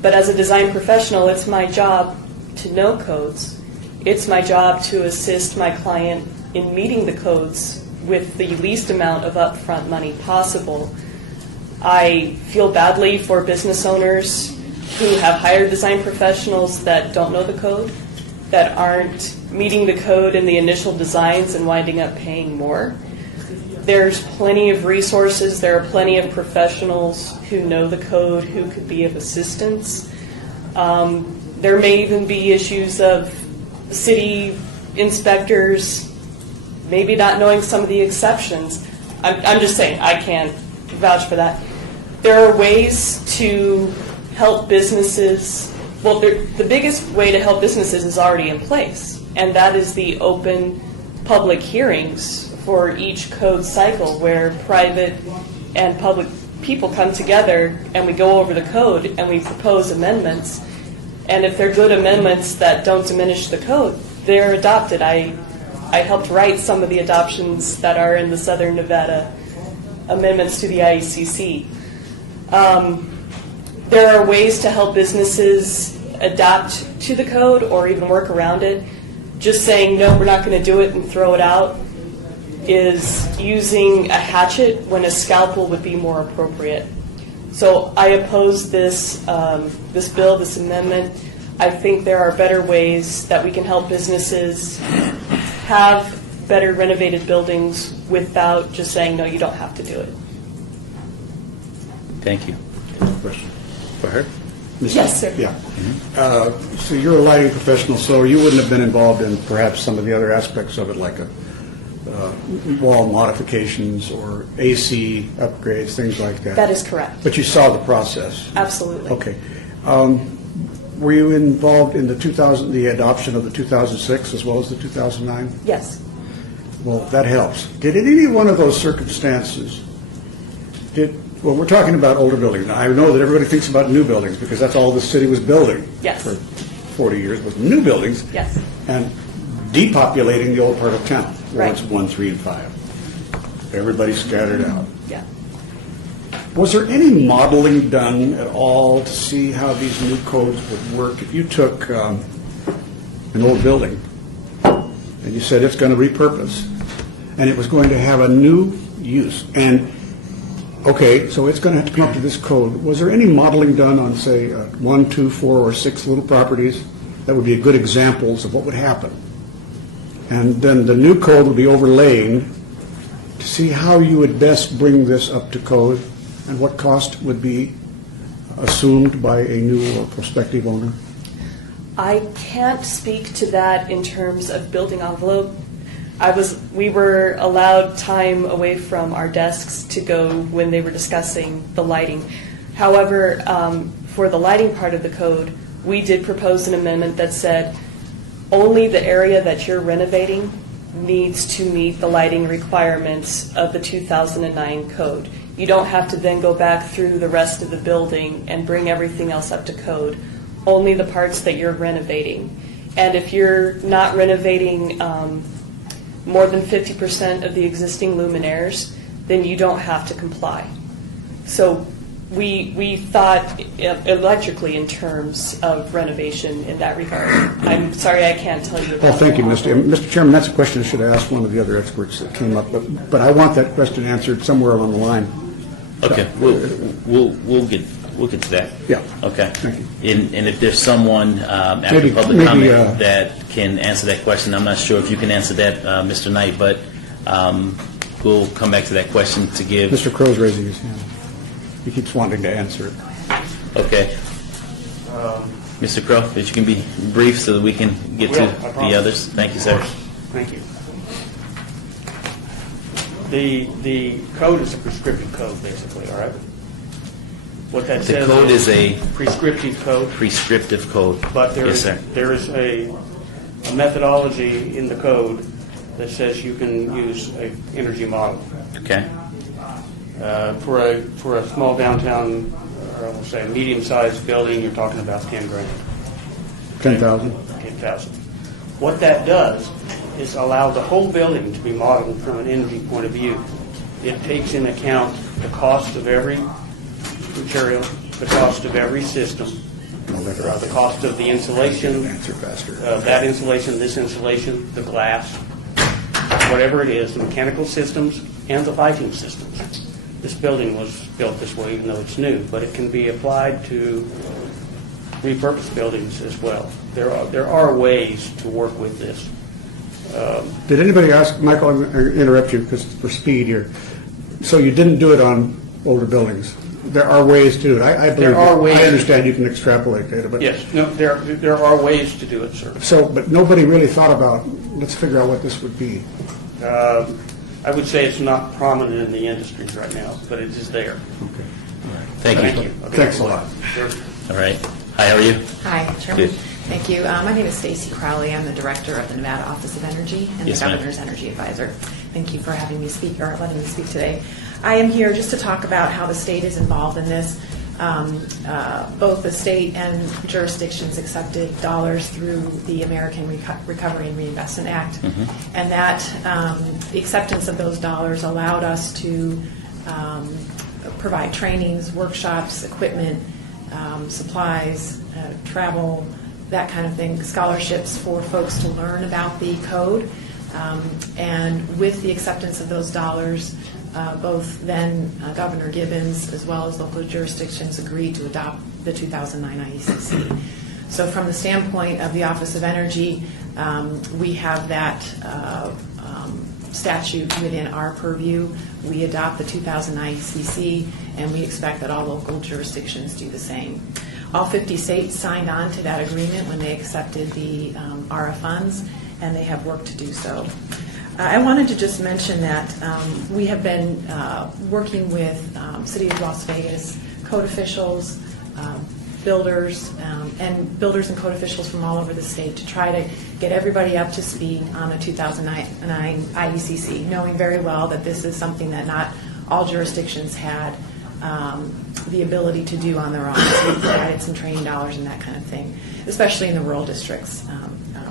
But as a design professional, it's my job to know codes. It's my job to assist my client in meeting the codes with the least amount of upfront money possible. I feel badly for business owners who have hired design professionals that don't know the code, that aren't meeting the code in the initial designs and winding up paying more. There's plenty of resources. There are plenty of professionals who know the code who could be of assistance. There may even be issues of city inspectors maybe not knowing some of the exceptions. I'm just saying, I can't vouch for that. There are ways to help businesses, well, the biggest way to help businesses is already in place, and that is the open public hearings for each code cycle where private and public people come together and we go over the code and we propose amendments. And if they're good amendments that don't diminish the code, they're adopted. I helped write some of the adoptions that are in the Southern Nevada amendments to the IECC. There are ways to help businesses adapt to the code or even work around it. Just saying, no, we're not going to do it and throw it out is using a hatchet when a scalpel would be more appropriate. So I oppose this bill, this amendment. I think there are better ways that we can help businesses have better renovated buildings without just saying, no, you don't have to do it. Thank you. Question. For her? Yes, sir. Yeah. So you're a lighting professional, so you wouldn't have been involved in perhaps some of the other aspects of it, like wall modifications or AC upgrades, things like that? That is correct. But you saw the process? Absolutely. Okay. Were you involved in the adoption of the 2006 as well as the 2009? Yes. Well, that helps. Did in any one of those circumstances, well, we're talking about older buildings. Now, I know that everybody thinks about new buildings because that's all the city was building Yes. for 40 years, was new buildings. Yes. And depopulating the old part of town, Right. wards 1, 3, and 5. Everybody scattered out. Yeah. Was there any modeling done at all to see how these new codes would work? If you took an old building and you said it's going to repurpose and it was going to have a new use, and okay, so it's going to have to come up to this code. Was there any modeling done on, say, 1, 2, 4, or 6 little properties that would be good examples of what would happen? And then the new code would be overlaid to see how you would best bring this up to code and what cost would be assumed by a new or prospective owner? I can't speak to that in terms of building envelope. We were allowed time away from our desks to go when they were discussing the lighting. However, for the lighting part of the code, we did propose an amendment that said only the area that you're renovating needs to meet the lighting requirements of the 2009 code. You don't have to then go back through the rest of the building and bring everything else up to code. Only the parts that you're renovating. And if you're not renovating more than 50% of the existing luminaires, then you don't have to comply. So we thought electrically in terms of renovation in that regard. I'm sorry, I can't tell you about Well, thank you, that. Mr. Chairman. That's a question I should have asked one of the other experts that came up, but I want that question answered somewhere along the line. Okay, we'll get to that. Yeah. Okay. Thank you. And if there's someone after Maybe- public maybe, comment that can answer that question, I'm not sure if you can answer that, Mr. Knight, but we'll come back to that question to give. Mr. Crow's raising his hand. He keeps wanting to answer it. Okay. Mr. Crow, if you can be brief so that we can get to the others. Thank you, sir. Thank you. The code is a prescriptive code, basically, all right? What that The says code is a prescriptive code, prescriptive code. but there Yes, is sir. there is a methodology in the code that says you can use an energy model. Okay. For a small downtown, or I will say a medium-sized building, you're talking about 10 grand. 10,000? 10,000. What that does is allow the whole building to be modeled from an energy point of view. It takes into account the cost of every material, the cost of every system, the cost of the insulation, that insulation, this insulation, the glass, whatever it is, the mechanical systems, and the lighting systems. This building was built this way, even though it's new, but it can be applied to repurposed buildings as well. There are ways to work with this. Did anybody ask, Michael, I'm going to interrupt you because for speed here. So you didn't do it on older buildings? There are ways to do it. I believe There are ways. I understand you can extrapolate data, but Yes, no, there are ways to do it, sir. so, but nobody really thought about, let's figure out what this would be. I would say it's not prominent in the industries right now, but it is there. Thank you. Okay. Thanks a lot. Sure. All right. Hi, how are you? Hi, Chairman. Good. Thank you. My name is Stacy Crowley. I'm the Director of the Nevada Office of Energy and Yes, the ma'am. Governor's Energy Advisor. Thank you for having me speak, or letting me speak today. I am here just to talk about how the state is involved in this. Both the state and jurisdictions accepted dollars through the American Recovery and Reinvestment Act, and that the acceptance of those dollars allowed us to provide trainings, workshops, equipment, supplies, travel, that kind of thing, scholarships for folks to learn about the code. And with the acceptance of those dollars, both then Governor Gibbons as well as local jurisdictions agreed to adopt the 2009 IECC. So from the standpoint of the Office of Energy, we have that statute within our purview. We adopt the 2009 IECC, and we expect that all local jurisdictions do the same. All 50 states signed on to that agreement when they accepted the ARA funds, and they have work to do so. I wanted to just mention that we have been working with City of Las Vegas code officials, builders, and builders and code officials from all over the state to try to get everybody up to speed on the 2009 IECC, knowing very well that this is something that not all jurisdictions had the ability to do on their own. So we provided some training dollars and that kind of thing, especially in the rural districts,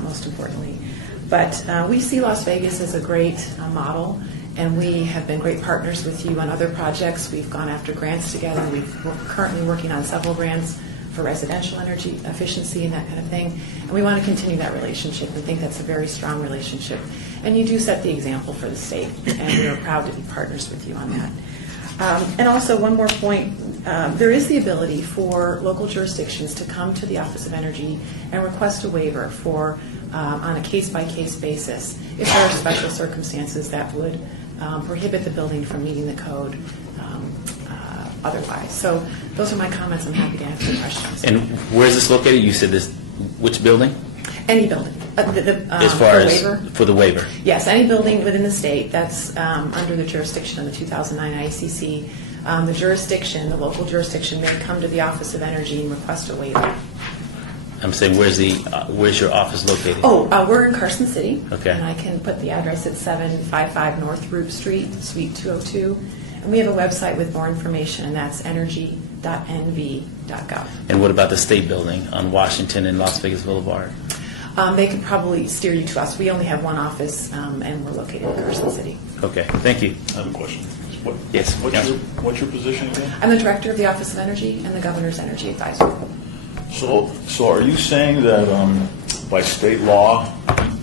most importantly. But we see Las Vegas as a great model, and we have been great partners with you on other projects. We've gone after grants together. We're currently working on several grants for residential energy efficiency and that kind of thing. And we want to continue that relationship. We think that's a very strong relationship. And you do set the example for the state, and we are proud to be partners with you on that. And also, one more point, there is the ability for local jurisdictions to come to the Office of Energy and request a waiver for, on a case-by-case basis, if there are special circumstances that would prohibit the building from meeting the code otherwise. So those are my comments. I'm happy to answer questions. And where is this located? You said this, which building? Any building. As far as waiver? for the waiver? Yes, any building within the state that's under the jurisdiction of the 2009 IECC. The jurisdiction, the local jurisdiction, may come to the Office of Energy and request a waiver. I'm saying, where's your office located? Oh, we're in Carson City. Okay. And I can put the address at 755 North Root Street, Suite 202. And we have a website with more information, and that's energy.nv.gov. And what about the state building on Washington and Las Vegas Boulevard? They could probably steer you to us. We only have one office, and we're located in Carson City. Okay, thank you. I have a question. Yes, Council. What's your position again? I'm the Director of the Office of Energy and the Governor's Energy Advisor. So are you saying that by state law,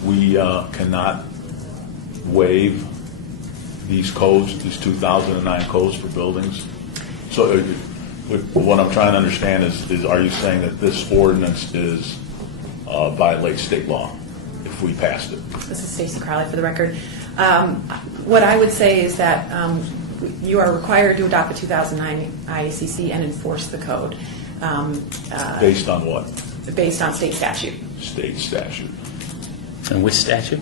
we cannot waive these codes, these 2009 codes for buildings? So what I'm trying to understand is are you saying that this ordinance violates state law if we passed it? This is Stacy Crowley for the record. What I would say is that you are required to adopt the 2009 IECC and enforce the code. Based on what? Based on state statute. State statute. And which statute?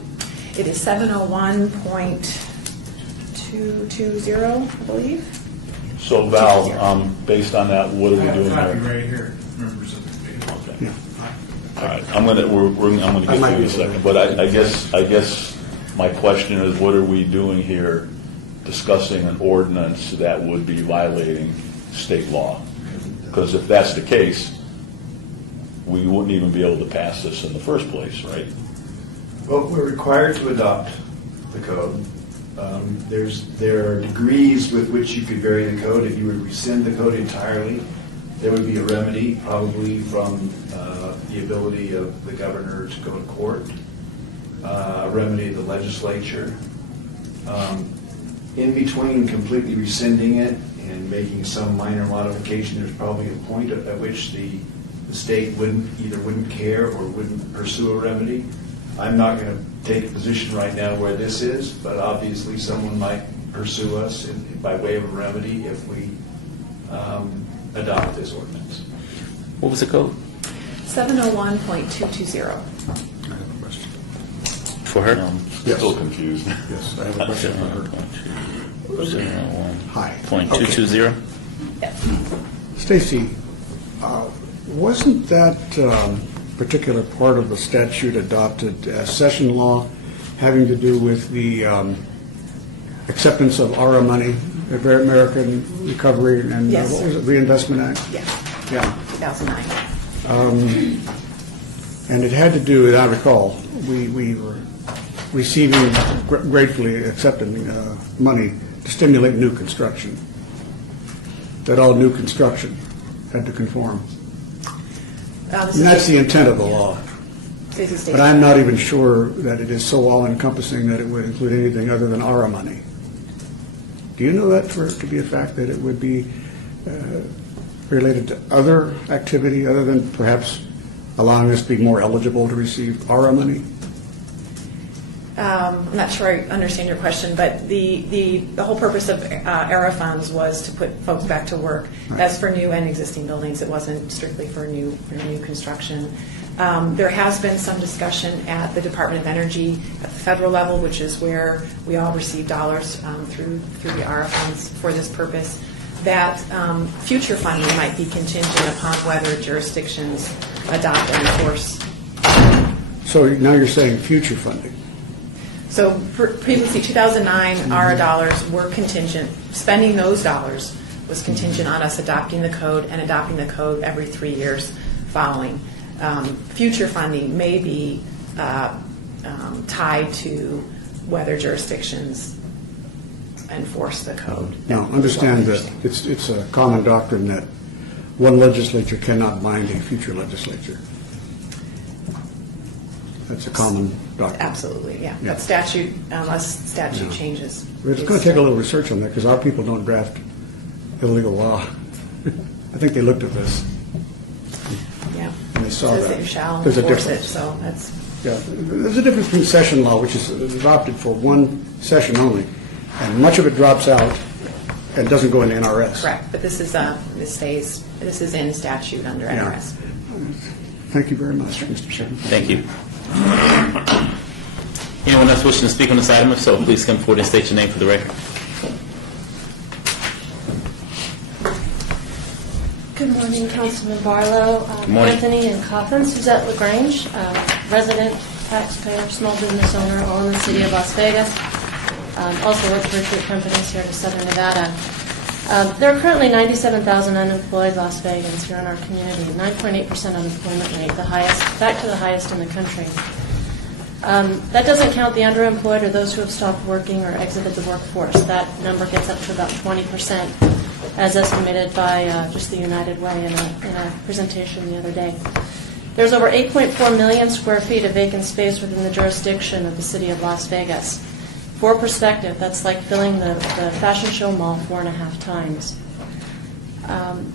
It is 701.220, I believe. So Val, based on that, what are we doing copy here? right here, members of the committee. Okay. All right, I'm gonna get to you in a second, but I guess my question is, what are we doing here discussing an ordinance that would be violating state law? Because if that's the case, we wouldn't even be able to pass this in the first place, right? Well, we're required to adopt the code. There are degrees with which you could vary the code. If you would rescind the code entirely, there would be a remedy, probably from the ability of the governor to go to court, a remedy of the legislature. In between completely rescinding it and making some minor modification, there's probably a point at which the state either wouldn't care or wouldn't pursue a remedy. I'm not going to take a position right now where this is, but obviously someone might pursue us by way of a remedy if we adopt this ordinance. What was the code? 701.220. For her? Still confused. Yes, I have a question for her. 701. Hi. .220? Yes. Stacy, Wasn't that particular part of the statute adopted as session law having to do with the acceptance of ARA money, the American Recovery and Yes, what sir. was it, Reinvestment Act? Yes, Yeah. 2009. And it had to do, as I recall, we were receiving, gratefully accepting money to stimulate new construction, that all new construction had to conform. This And that's is the intent of the law. this is But I'm not even sure that it is so all-encompassing that it would include anything other than ARA money. Do you know that to be a fact, that it would be related to other activity other than perhaps allowing us to be more eligible to receive ARA money? I'm not sure I understand your question, but the whole purpose of ARA funds was to put folks back to work. That's for new and existing buildings. It wasn't strictly for new construction. There has been some discussion at the Department of Energy at the federal level, which is where we all receive dollars through the ARA funds for this purpose, that future funding might be contingent upon whether jurisdictions adopt and enforce. So now you're saying future funding. So previously, 2009 ARA dollars were contingent. Spending those dollars was contingent on us adopting the code and adopting the code every 3 years following. Future funding may be tied to whether jurisdictions enforce the code. Now, understand that it's a common doctrine that one legislature cannot bind a future legislature. That's a common doctrine. Absolutely, yeah. Yeah. But statute, unless statute changes. It's going to take a little research on that because our people don't draft illegal law. I think they looked at this. Yeah. And they saw Says that. that you shall There's a enforce it, difference. so that's. Yeah, there's a difference between session law, which is adopted for one session only, and much of it drops out and doesn't go into NRS. Correct, but this is in statute under Yeah. NRS. Thank you very much, Mr. Chairman. Thank you. Anyone else wishing to speak on this item? If so, please come forward and state your name for the record. Good morning, Councilman Barlow. Good morning. Anthony and Coffin, Suzette LaGrange, resident, taxpayer, small business owner, all in the city of Las Vegas. Also work for recruit companies here in Southern Nevada. There are currently 97,000 unemployed Las Vegans here in our community, 9.8% unemployment rate, back to the highest in the country. That doesn't count the underemployed or those who have stopped working or exited the workforce. That number gets up to about 20%, as estimated by just the United Way in a presentation the other day. There's over 8.4 million square feet of vacant space within the jurisdiction of the city of Las Vegas. For perspective, that's like filling the Fashion Show Mall 4.5 times.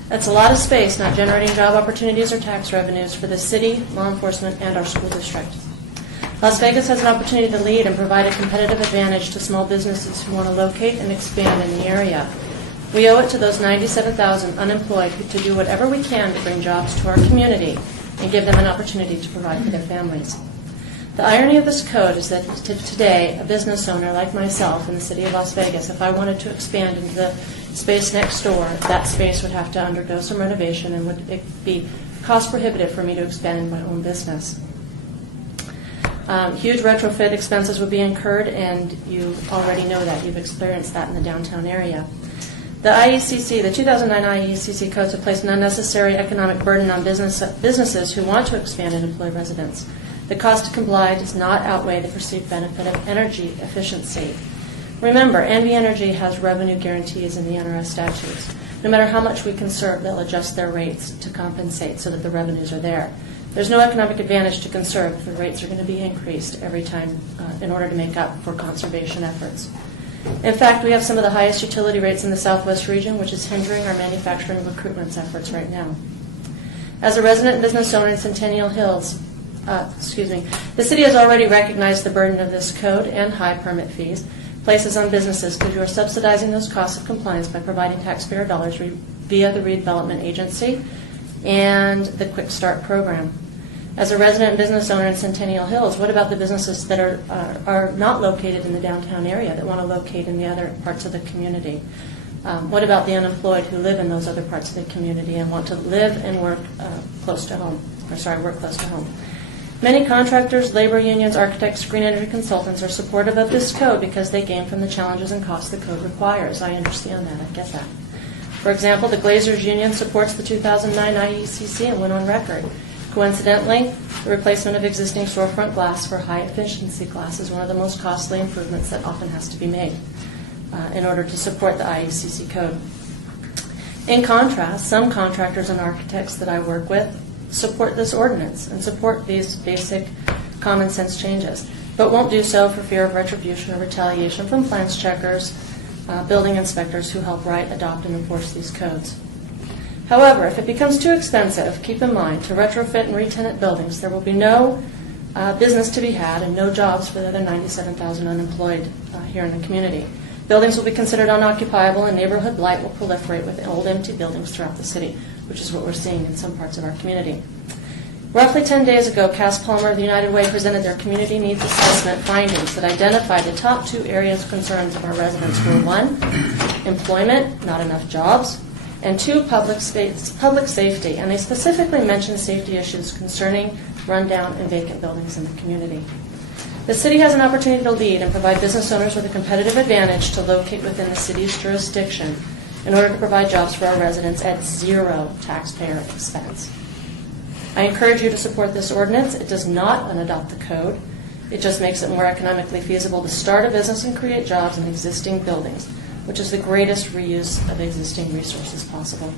That's a lot of space not generating job opportunities or tax revenues for the city, law enforcement, and our school district. Las Vegas has an opportunity to lead and provide a competitive advantage to small businesses who want to locate and expand in the area. We owe it to those 97,000 unemployed to do whatever we can to bring jobs to our community and give them an opportunity to provide for their families. The irony of this code is that today, a business owner like myself in the city of Las Vegas, if I wanted to expand into the space next door, that space would have to undergo some renovation and would be cost prohibitive for me to expand my own business. Huge retrofit expenses would be incurred, and you already know that. You've experienced that in the downtown area. The IECC, the 2009 IECC codes have placed an unnecessary economic burden on businesses who want to expand and employ residents. The cost to comply does not outweigh the perceived benefit of energy efficiency. Remember, NV Energy has revenue guarantees in the NRS statutes. No matter how much we conserve, they'll adjust their rates to compensate so that the revenues are there. There's no economic advantage to conserve if the rates are going to be increased every time in order to make up for conservation efforts. In fact, we have some of the highest utility rates in the Southwest region, which is hindering our manufacturing recruitment efforts right now. As a resident business owner in Centennial Hills, the city has already recognized the burden of this code and high permit fees places on businesses because you are subsidizing those costs of compliance by providing taxpayer dollars via the redevelopment agency and the Quick Start program. As a resident business owner in Centennial Hills, what about the businesses that are not located in the downtown area that want to locate in the other parts of the community? What about the unemployed who live in those other parts of the community and want to live and work close to home? Work close to home. Many contractors, labor unions, architects, green energy consultants are supportive of this code because they gain from the challenges and costs the code requires. I understand that. I get that. For example, the Glazers Union supports the 2009 IECC and went on record. Coincidentally, the replacement of existing storefront glass for high-efficiency glass is one of the most costly improvements that often has to be made in order to support the IECC code. In contrast, some contractors and architects that I work with support this ordinance and support these basic common sense changes, but won't do so for fear of retribution or retaliation from plans checkers, building inspectors who help write, adopt, and enforce these codes. However, if it becomes too expensive, keep in mind, to retrofit and re-tenant buildings, there will be no business to be had and no jobs for the other 97,000 unemployed here in the community. Buildings will be considered unoccupiable and neighborhood blight will proliferate with old empty buildings throughout the city, which is what we're seeing in some parts of our community. Roughly 10 days ago, Cass Palmer of the United Way presented their community needs assessment findings that identified the top 2 areas of concerns of our residents were 1, employment, not enough jobs, and 2, public safety. And they specifically mentioned safety issues concerning rundown and vacant buildings in the community. The city has an opportunity to lead and provide business owners with a competitive advantage to locate within the city's jurisdiction in order to provide jobs for our residents at 0 taxpayer expense. I encourage you to support this ordinance. It does not unadopt the code. It just makes it more economically feasible to start a business and create jobs in existing buildings, which is the greatest reuse of existing resources possible.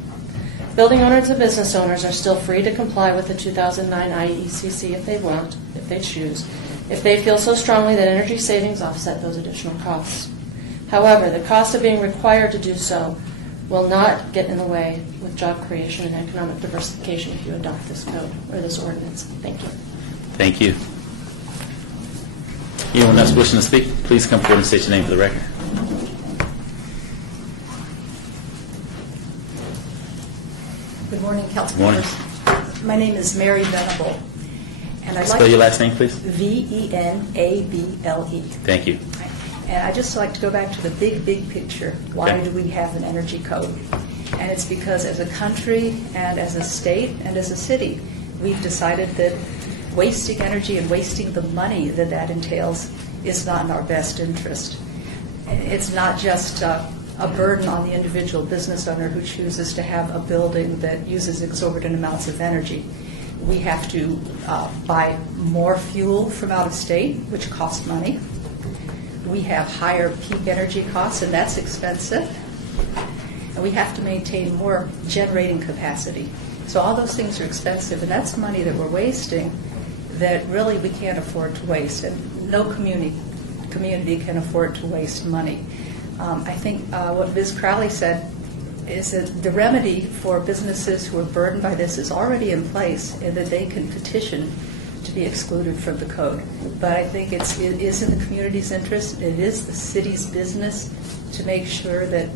Building owners and business owners are still free to comply with the 2009 IECC if they want, if they choose, if they feel so strongly that energy savings offset those additional costs. However, the cost of being required to do so will not get in the way with job creation and economic diversification if you adopt this code or this ordinance. Thank you. Thank you. Anyone else wishing to speak, please come forward and state your name for the record. Good morning, Council Morning. members. My name is Mary Venable. And I'd Spell your last name, please. Venable. Thank you. And I'd just like to go back to the big picture. Why Okay. do we have an energy code? And it's because as a country and as a state and as a city, we've decided that wasting energy and wasting the money that that entails is not in our best interest. It's not just a burden on the individual business owner who chooses to have a building that uses exorbitant amounts of energy. We have to buy more fuel from out of state, which costs money. We have higher peak energy costs, and that's expensive. And we have to maintain more generating capacity. So all those things are expensive, and that's money that we're wasting that really we can't afford to waste. And no community can afford to waste money. I think what Ms. Crowley said is that the remedy for businesses who are burdened by this is already in place, and that they can petition to be excluded from the code. But I think it is in the community's interest, it is the city's business to make sure that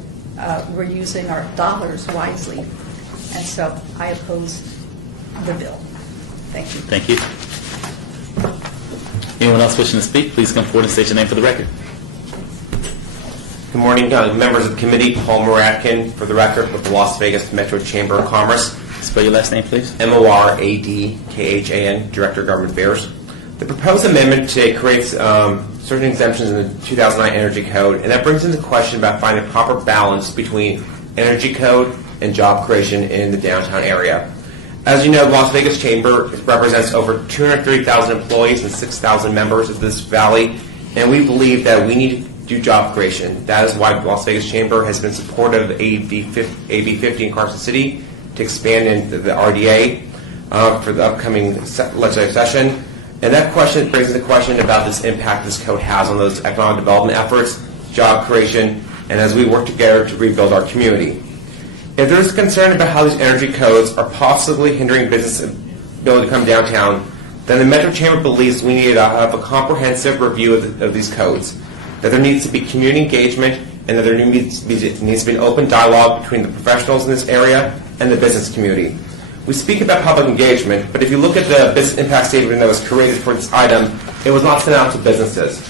we're using our dollars wisely. And so I oppose the bill. Thank you. Thank you. Anyone else wishing to speak, please come forward and state your name for the record. Good morning, members of the committee. Paul Moradkin, for the record, with the Las Vegas Metro Chamber of Commerce. Spell your last name, please. Moradkhan, Director of Government Affairs. The proposed amendment today creates certain exemptions in the 2009 Energy Code, and that brings into question about finding a proper balance between Energy Code and job creation in the downtown area. As you know, the Las Vegas Chamber represents over 230,000 employees and 6,000 members of this valley, and we believe that we need to do job creation. That is why the Las Vegas Chamber has been supportive of AB 50 in Carson City to expand into the RDA for the upcoming legislative session. And that question raises the question about this impact this code has on those economic development efforts, job creation, and as we work together to rebuild our community. If there's concern about how these energy codes are possibly hindering business ability to come downtown, then the Metro Chamber believes we need to have a comprehensive review of these codes, that there needs to be community engagement, and that there needs to be an open dialogue between the professionals in this area and the business community. We speak about public engagement, but if you look at the business impact statement that was created for this item, it was not sent out to businesses.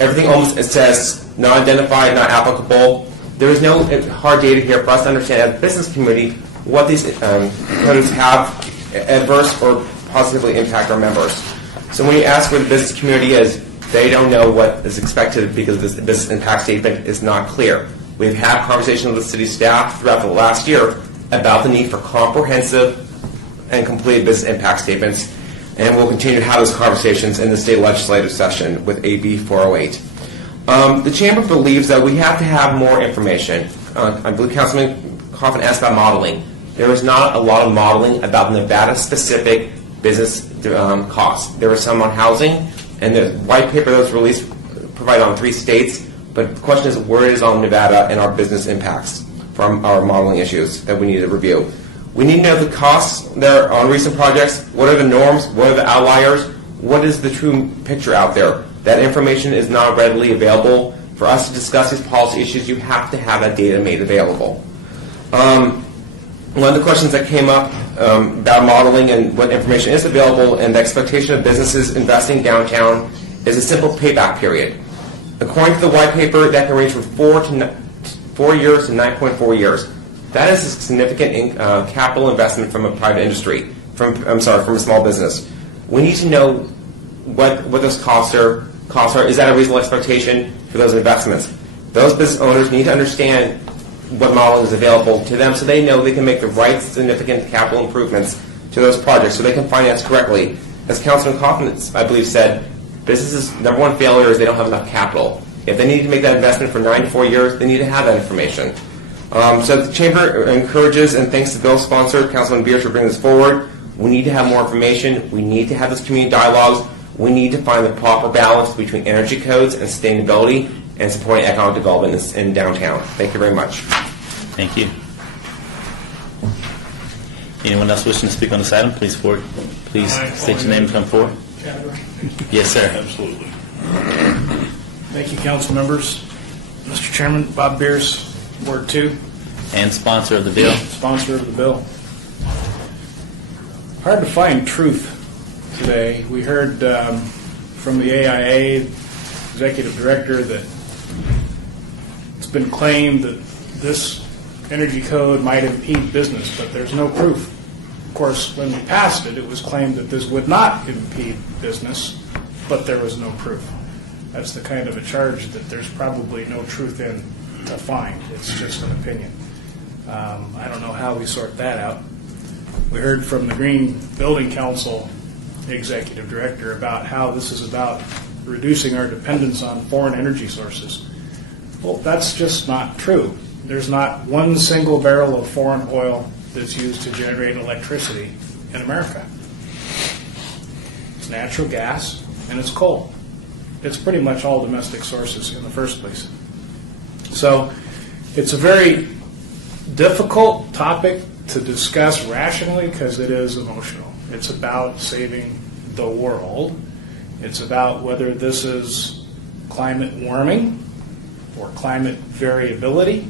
Everything almost, it says, not identified, not applicable, There is no hard data here for us to understand as a business community what these codes have adverse or positively impact our members. So when you ask where the business community is, they don't know what is expected because this business impact statement is not clear. We've had conversations with the city staff throughout the last year about the need for comprehensive and complete business impact statements, and we'll continue to have those conversations in the state legislative session with AB 408. The Chamber believes that we have to have more information. I believe Councilman Coffin asked about modeling. There is not a lot of modeling about Nevada-specific business costs. There is some on housing, and the white paper that was released provided on 3 states, but the question is where it is on Nevada and our business impacts from our modeling issues that we need to review. We need to know the costs that are on recent projects, what are the norms, what are the outliers, what is the true picture out there. That information is not readily available. For us to discuss these policy issues, you have to have that data made available. One of the questions that came up about modeling and what information is available and the expectation of businesses investing downtown is a simple payback period. According to the white paper, that can range from 4 years to 9.4 years. That is a significant capital investment from a private industry, from a small business. We need to know what those costs are. Is that a reasonable expectation for those investments? Those business owners need to understand what modeling is available to them so they know they can make the right significant capital improvements to those projects so they can finance correctly. As Councilman Kaufman, I believe, said, businesses' number one failure is they don't have enough capital. If they need to make that investment for 9 to 4 years, they need to have that information. So the Chamber encourages and thanks the bill sponsor, Councilman Beers, for bringing this forward. We need to have more information. We need to have this community dialogues. We need to find the proper balance between energy codes and sustainability and supporting economic development in downtown. Thank you very much. Thank you. Anyone else wishing to speak on this item, please state your name and come forward. Yes, sir. Absolutely. Thank you, council members. Mr. Chairman, Bob Beers, Ward 2. And sponsor of the bill. Sponsor of the bill. Hard to find truth today. We heard from the AIA executive director that it's been claimed that this energy code might impede business, but there's no proof. Of course, when we passed it, it was claimed that this would not impede business, but there was no proof. That's the kind of a charge that there's probably no truth in to find. It's just an opinion. I don't know how we sort that out. We heard from the Green Building Council executive director about how this is about reducing our dependence on foreign energy sources. Well, that's just not true. There's not one single barrel of foreign oil that's used to generate electricity in America. It's natural gas and it's coal. It's pretty much all domestic sources in the first place. So it's a very difficult topic to discuss rationally because it is emotional. It's about saving the world. It's about whether this is climate warming or climate variability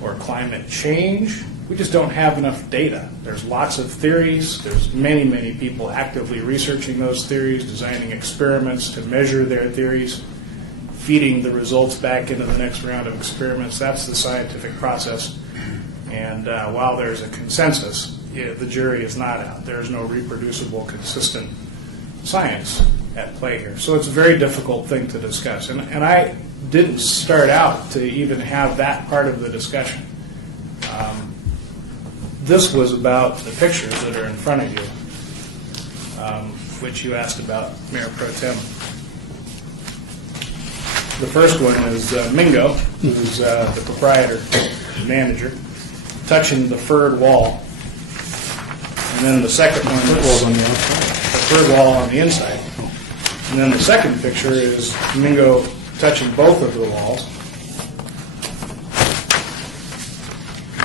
or climate change. We just don't have enough data. There's lots of theories. There's many, many people actively researching those theories, designing experiments to measure their theories, feeding the results back into the next round of experiments. That's the scientific process. And while there's a consensus, the jury is not out. There's no reproducible, consistent science at play here. So it's a very difficult thing to discuss. And I didn't start out to even have that part of the discussion. This was about the pictures that are in front of you, which you asked about, Mayor Pro Tem. The first one is Mingo, who's the proprietor, manager, touching the furred wall. And then the second one is on the outside. the furred wall on the inside. And then the second picture is Mingo touching both of the walls.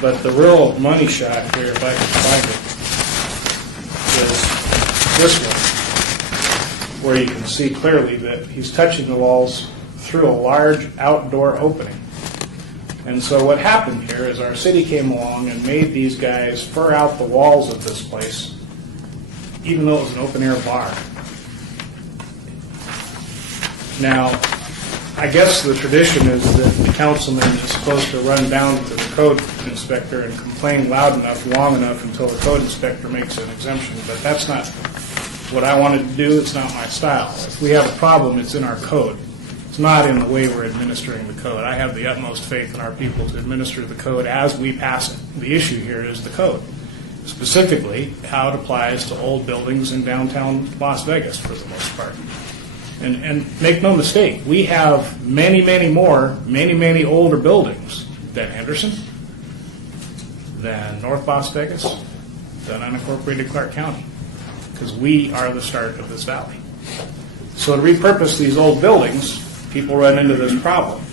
But the real money shot here, if I can find it, is this one, where you can see clearly that he's touching the walls through a large outdoor opening. And so what happened here is our city came along and made these guys fur out the walls of this place, even though it was an open-air bar. Now, I guess the tradition is that the councilman is supposed to run down to the code inspector and complain loud enough, long enough until the code inspector makes an exemption, but that's not what I wanted to do. It's not my style. If we have a problem, it's in our code. It's not in the way we're administering the code. I have the utmost faith in our people to administer the code as we pass it. The issue here is the code, specifically how it applies to old buildings in downtown Las Vegas for the most part. And make no mistake, we have many, many more, many older buildings than Henderson, than North Las Vegas, than unincorporated Clark County, because we are the start of this valley. So to repurpose these old buildings, people run into this problem.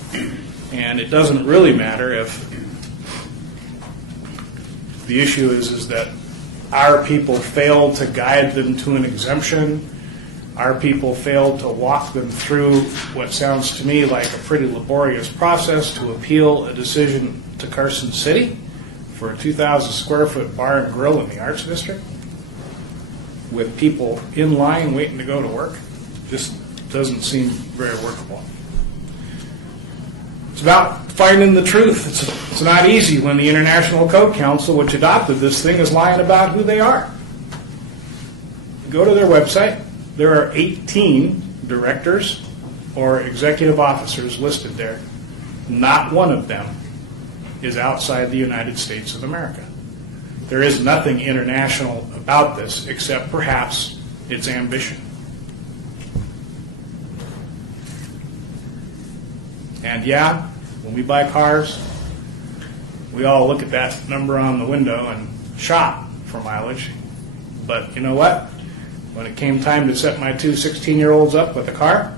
And it doesn't really matter if the issue is that our people failed to guide them to an exemption. Our people failed to walk them through what sounds to me like a pretty laborious process to appeal a decision to Carson City for a 2,000 square foot bar and grill in the Arts District with people in line waiting to go to work. Just doesn't seem very workable. It's about finding the truth. It's not easy when the International Code Council, which adopted this thing, is lying about who they are. Go to their website. There are 18 directors or executive officers listed there. Not one of them is outside the United States of America. There is nothing international about this except perhaps its ambition. And yeah, when we buy cars, we all look at that number on the window and shop for mileage. But you know what? When it came time to set my two 16-year-olds up with a car,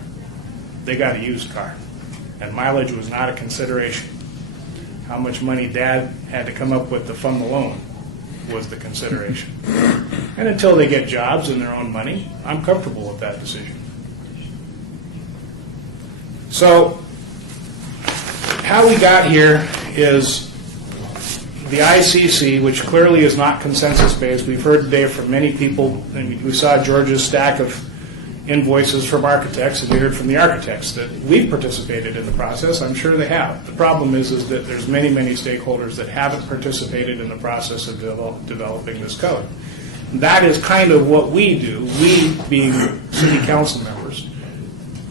they got a used car. And mileage was not a consideration. How much money Dad had to come up with to fund the loan was the consideration. And until they get jobs and their own money, I'm comfortable with that decision. So, how we got here is the ICC, which clearly is not consensus-based. We've heard today from many people, and we saw George's stack of invoices from architects, and we heard from the architects that we've participated in the process. I'm sure they have. The problem is that there's many stakeholders that haven't participated in the process of developing this code. And that is kind of what we do, we being city council members,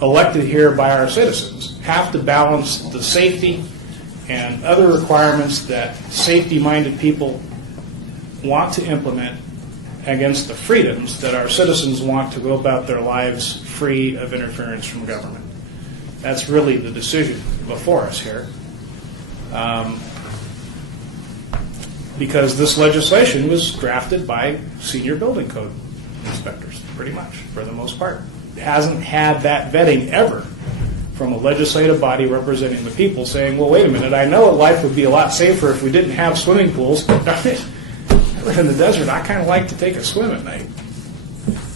elected here by our citizens, have to balance the safety and other requirements that safety-minded people want to implement against the freedoms that our citizens want to go about their lives free of interference from government. That's really the decision before us here. Because this legislation was drafted by senior building code inspectors, pretty much, for the most part. It hasn't had that vetting ever from a legislative body representing the people saying, well, wait a minute, I know life would be a lot safer if we didn't have swimming pools, but darn it, I live in the desert, I kind of like to take a swim at night.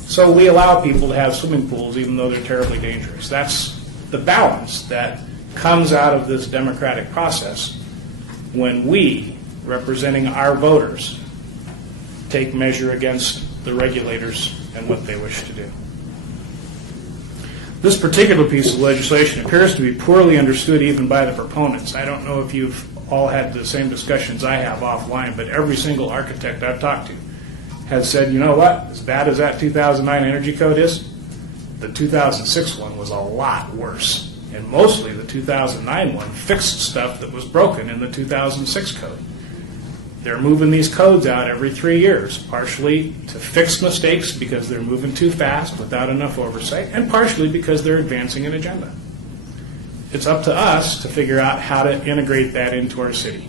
So we allow people to have swimming pools even though they're terribly dangerous. That's the balance that comes out of this democratic process when we, representing our voters, take measure against the regulators and what they wish to do. This particular piece of legislation appears to be poorly understood even by the proponents. I don't know if you've all had the same discussions I have offline, but every single architect I've talked to has said, you know what, as bad as that 2009 Energy Code is, the 2006 one was a lot worse. And mostly the 2009 one fixed stuff that was broken in the 2006 code. They're moving these codes out every 3 years, partially to fix mistakes because they're moving too fast without enough oversight, and partially because they're advancing an agenda. It's up to us to figure out how to integrate that into our city.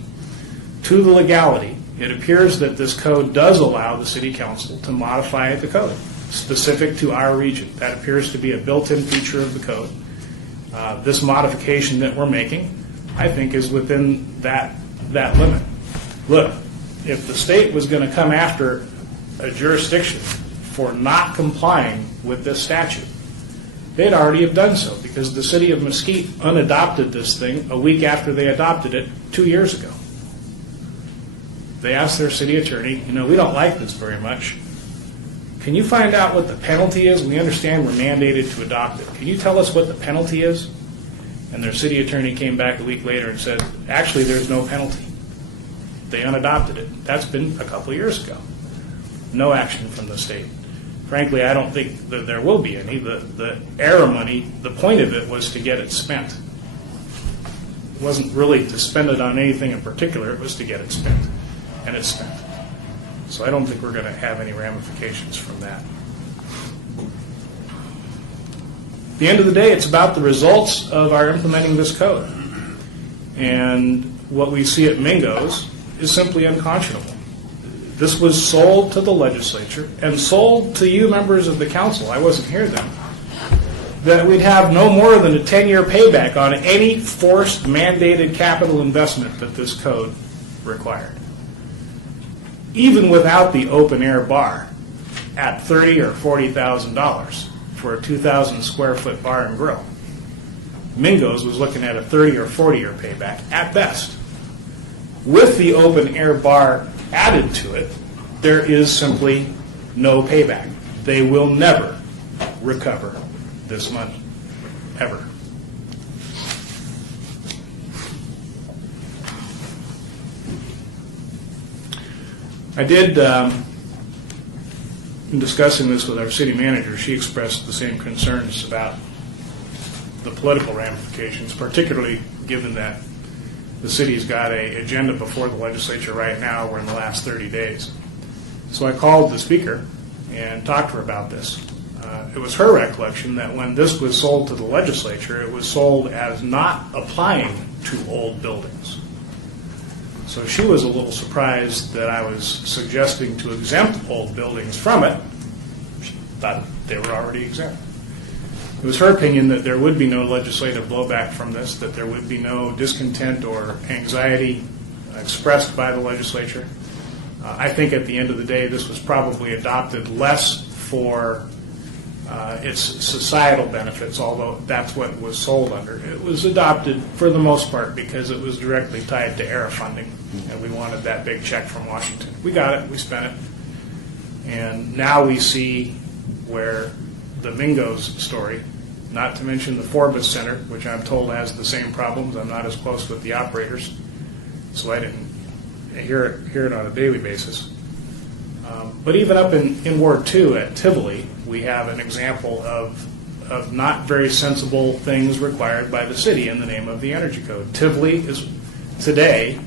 To the legality, it appears that this code does allow the city council to modify the code specific to our region. That appears to be a built-in feature of the code. This modification that we're making, I think, is within that limit. Look, if the state was going to come after a jurisdiction for not complying with this statute, they'd already have done so because the city of Mesquite unadopted this thing a week after they adopted it 2 years ago. They asked their city attorney, you know, we don't like this very much. Can you find out what the penalty is? We understand we're mandated to adopt it. Can you tell us what the penalty is? And their city attorney came back a week later and said, actually, there's no penalty. They unadopted it. That's been a couple of years ago. No action from the state. Frankly, I don't think that there will be any. The ARRA money, the point of it was to get it spent. It wasn't really to spend it on anything in particular. It was to get it spent. And it's spent. So I don't think we're going to have any ramifications from that. At the end of the day, it's about the results of our implementing this code. And what we see at Mingo's is simply unconscionable. This was sold to the legislature and sold to you members of the council, I wasn't here then, that we'd have no more than a 10-year payback on any forced mandated capital investment that this code required. Even without the open air bar at $30,000 or $40,000 for a 2,000 square foot bar and grill. Mingo's was looking at a 30 or 40-year payback at best. With the open air bar added to it, there is simply no payback. They will never recover this money, ever. I did, in discussing this with our city manager, she expressed the same concerns about the political ramifications, particularly given that the city's got an agenda before the legislature right now. We're in the last 30 days. So I called the speaker and talked to her about this. It was her recollection that when this was sold to the legislature, it was sold as not applying to old buildings. So she was a little surprised that I was suggesting to exempt old buildings from it. She thought they were already exempt. It was her opinion that there would be no legislative blowback from this, that there would be no discontent or anxiety expressed by the legislature. I think at the end of the day, this was probably adopted less for its societal benefits, although that's what it was sold under. It was adopted for the most part because it was directly tied to ARRA funding, and we wanted that big check from Washington. We got it, we spent it, and now we see where the Mingo's story, not to mention the Forbes Center, which I'm told has the same problems. I'm not as close with the operators, so I didn't hear it on a daily basis. But even up in Ward 2 at Tivoli, we have an example of not very sensible things required by the city in the name of the Energy Code. Tivoli is today,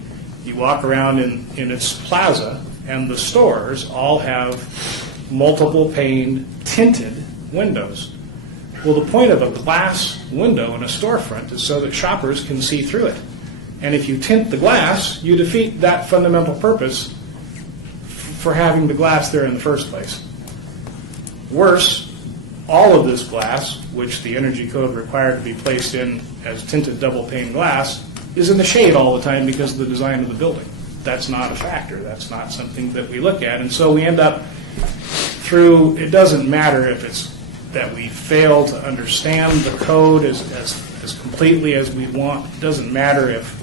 you walk around in its plaza, and the stores all have multiple pane tinted windows. Well, the point of a glass window in a storefront is so that shoppers can see through it. And if you tint the glass, you defeat that fundamental purpose for having the glass there in the first place. Worse, all of this glass, which the Energy Code required to be placed in as tinted double pane glass, is in the shade all the time because of the design of the building. That's not a factor. That's not something that we look at. And so we end up through, it doesn't matter if it's that we fail to understand the code as completely as we want. It doesn't matter if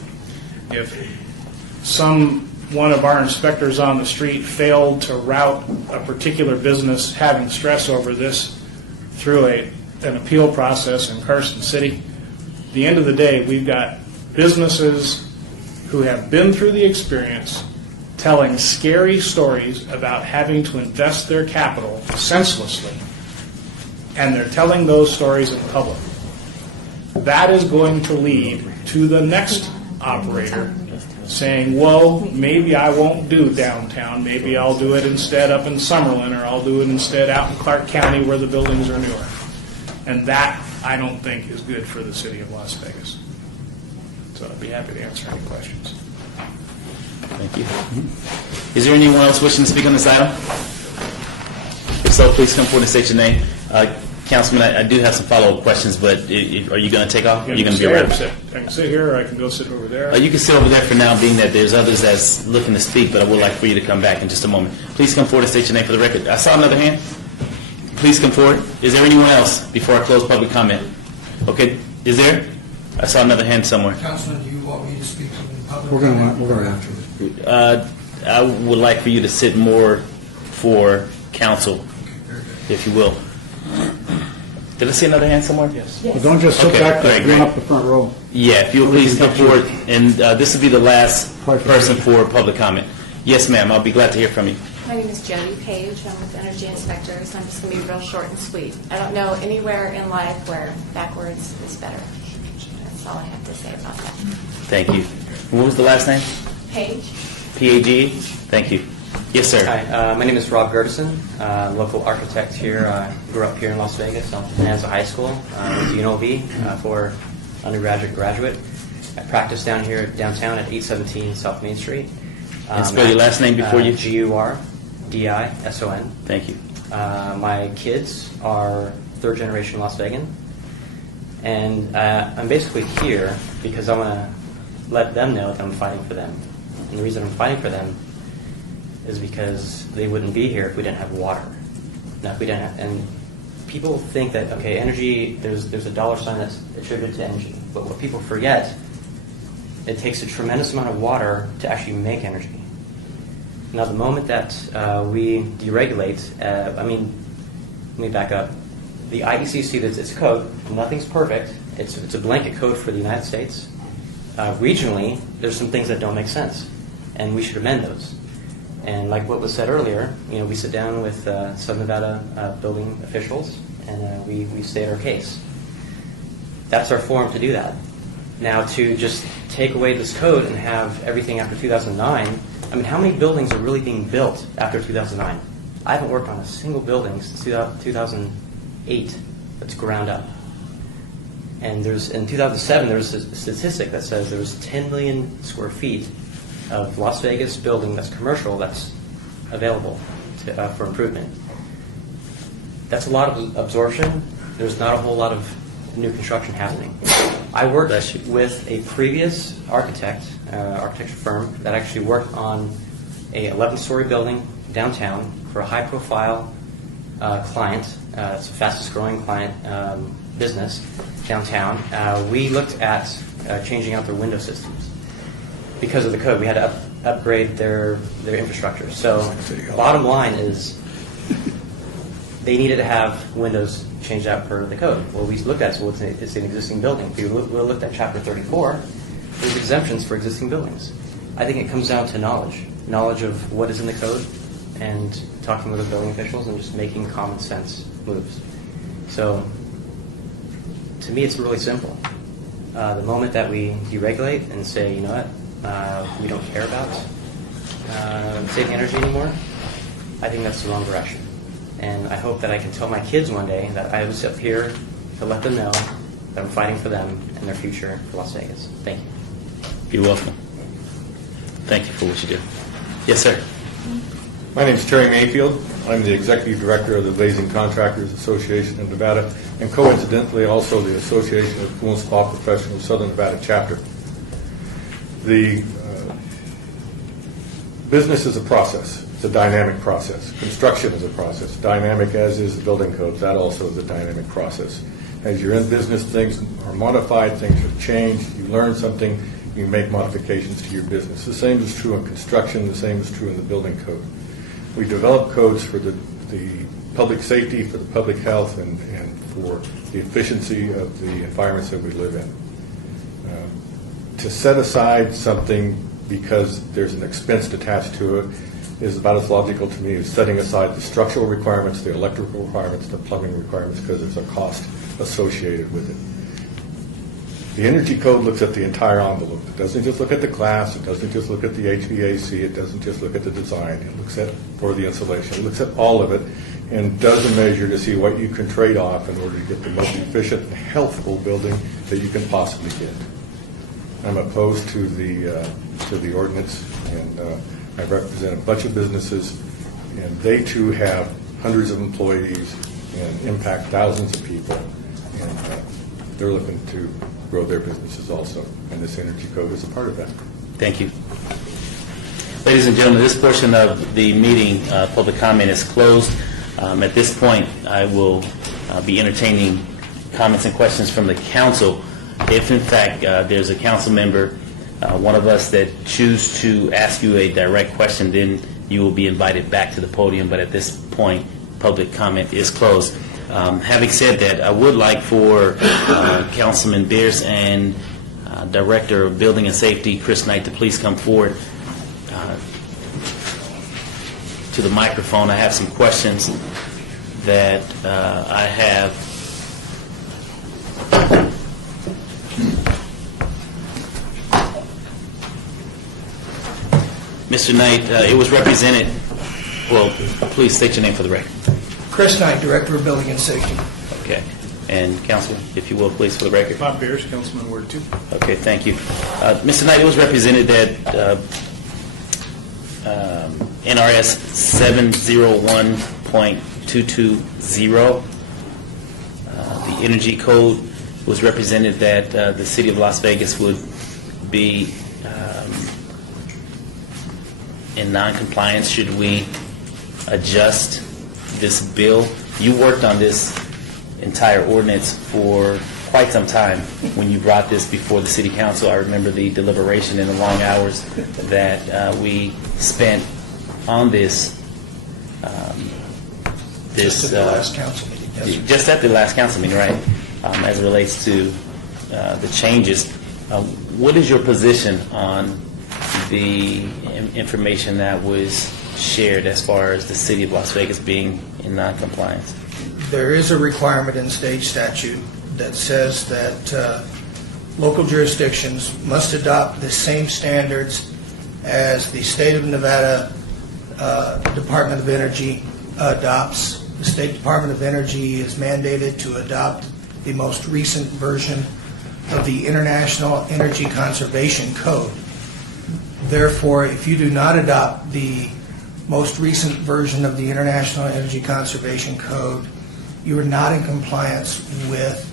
one of our inspectors on the street failed to route a particular business having stress over this through an appeal process in Carson City. At the end of the day, we've got businesses who have been through the experience telling scary stories about having to invest their capital senselessly, and they're telling those stories in public. That is going to lead to the next operator saying, well, maybe I won't do downtown. Maybe I'll do it instead up in Summerlin, or I'll do it instead out in Clark County where the buildings are newer. And that, I don't think, is good for the city of Las Vegas. So I'd be happy to answer any questions. Thank you. Is there anyone else wishing to speak on this item? If so, please come forward and state your name. Councilman, I do have some follow-up questions, but are you going to take off? Are you going to be around? I can sit here, or I can go sit over there. You can sit over there for now, being that there's others that's looking to speak, but I would like for you to come back in just a moment. Please come forward and state your name for the record. I saw another hand. Please come forward. Is there anyone else before I close public comment? Okay, is there? I saw another hand somewhere. Councilman, do you want me to speak to the public? We're going to after this. I would like for you to sit more for council, if you will. Did I see another hand somewhere? Yes. Well, don't just sit Okay, back there, great, run great. up the front row. Yeah, if you'll please come forward, and this will be the last person for public comment. Yes, ma'am, I'll be glad to hear from you. My name is Jody Page. I'm with Energy Inspectors. I'm just going to be real short and sweet. I don't know anywhere in life where backwards is better. That's all I have to say about that. Thank you. What was the last name? Page. PAG? Thank you. Yes, sir. Hi, my name is Rob Gertison, local architect here. Grew up here in Las Vegas, off Bonanza High School. Went to UNLV for undergraduate, graduate. I practice down here downtown at 817 South Main Street. And spell your last name before you. Gurdison. Thank you. My kids are third generation Las Vegan, and I'm basically here because I want to let them know that I'm fighting for them. And the reason I'm fighting for them is because they wouldn't be here if we didn't have water. Now, if we didn't have, and people think that, okay, energy, there's a dollar sign that's attributed to energy. But what people forget, it takes a tremendous amount of water to actually make energy. Now, the moment that we deregulate, let me back up. The IECC, it's a code. Nothing's perfect. It's a blanket code for the United States. Regionally, there's some things that don't make sense, and we should amend those. And like what was said earlier, we sit down with Southern Nevada building officials, and we state our case. That's our forum to do that. Now, to just take away this code and have everything after 2009, how many buildings are really being built after 2009? I haven't worked on a single building since 2008 that's ground up. And in 2007, there was a statistic that says there was 10 million square feet of Las Vegas building that's commercial that's available for improvement. That's a lot of absorption. There's not a whole lot of new construction happening. I worked with a previous architecture firm that actually worked on a 11-story building downtown for a high-profile client. It's the fastest-growing client business downtown. We looked at changing out their window systems. Because of the code, we had to upgrade their infrastructure. So bottom line is they needed to have windows changed out per the code. Well, we looked at it, so it's an existing building. If we looked at Chapter 34, there's exemptions for existing buildings. I think it comes down to knowledge of what is in the code, and talking with the building officials and just making common sense moves. So to me, it's really simple. The moment that we deregulate and say, you know what, we don't care about saving energy anymore, I think that's the wrong direction. And I hope that I can tell my kids one day that I was up here to let them know that I'm fighting for them and their future for Las Vegas. Thank you. You're welcome. Thank you for what you do. Yes, sir. My name is Terry Mayfield. I'm the Executive Director of the Blazing Contractors Association of Nevada, and coincidentally also the Association of Fluence Law Professionals Southern Nevada Chapter. The business is a process. It's a dynamic process. Construction is a process. Dynamic as is the building code. That also is a dynamic process. As you're in business, things are modified, things have changed. You learn something, you make modifications to your business. The same is true in construction. The same is true in the building code. We develop codes for the public safety, for the public health, and for the efficiency of the environments that we live in. To set aside something because there's an expense attached to it is about as logical to me as setting aside the structural requirements, the electrical requirements, the plumbing requirements, because there's a cost associated with it. The Energy Code looks at the entire envelope. It doesn't just look at the glass. It doesn't just look at the HVAC. It doesn't just look at the design. It looks at for the insulation. It looks at all of it and does a measure to see what you can trade off in order to get the most efficient and healthful building that you can possibly get. I'm opposed to the ordinance, and I represent a bunch of businesses, and they too have hundreds of employees and impact thousands of people, and they're looking to grow their businesses also, and this Energy Code is a part of that. Thank you. Ladies and gentlemen, this portion of the meeting, public comment, is closed. At this point, I will be entertaining comments and questions from the council. If, in fact, there's a council member, one of us, that choose to ask you a direct question, then you will be invited back to the podium. But at this point, public comment is closed. Having said that, I would like for Councilman Beers and Director of Building and Safety, Chris Knight, to please come forward to the microphone. I have some questions that I have. Mr. Knight, it was represented, well, please state your name for the record. Chris Knight, Director of Building and Safety. Okay. And Council, if you will, please, for the record. Bob Beers, Councilman Ward 2. Okay, thank you. Mr. Knight, it was represented that NRS 701.220, the Energy Code, was represented that the City of Las Vegas would be in non-compliance should we adjust this bill. You worked on this entire ordinance for quite some time when you brought this before the City Council. I remember the deliberation and the long hours that we spent on this. Just at the last council meeting. Yes, sir. Just at the last council meeting, right? As it relates to the changes. What is your position on the information that was shared as far as the City of Las Vegas being in non-compliance? There is a requirement in state statute that says that local jurisdictions must adopt the same standards as the State of Nevada Department of Energy adopts. The State Department of Energy is mandated to adopt the most recent version of the International Energy Conservation Code. Therefore, if you do not adopt the most recent version of the International Energy Conservation Code, you are not in compliance with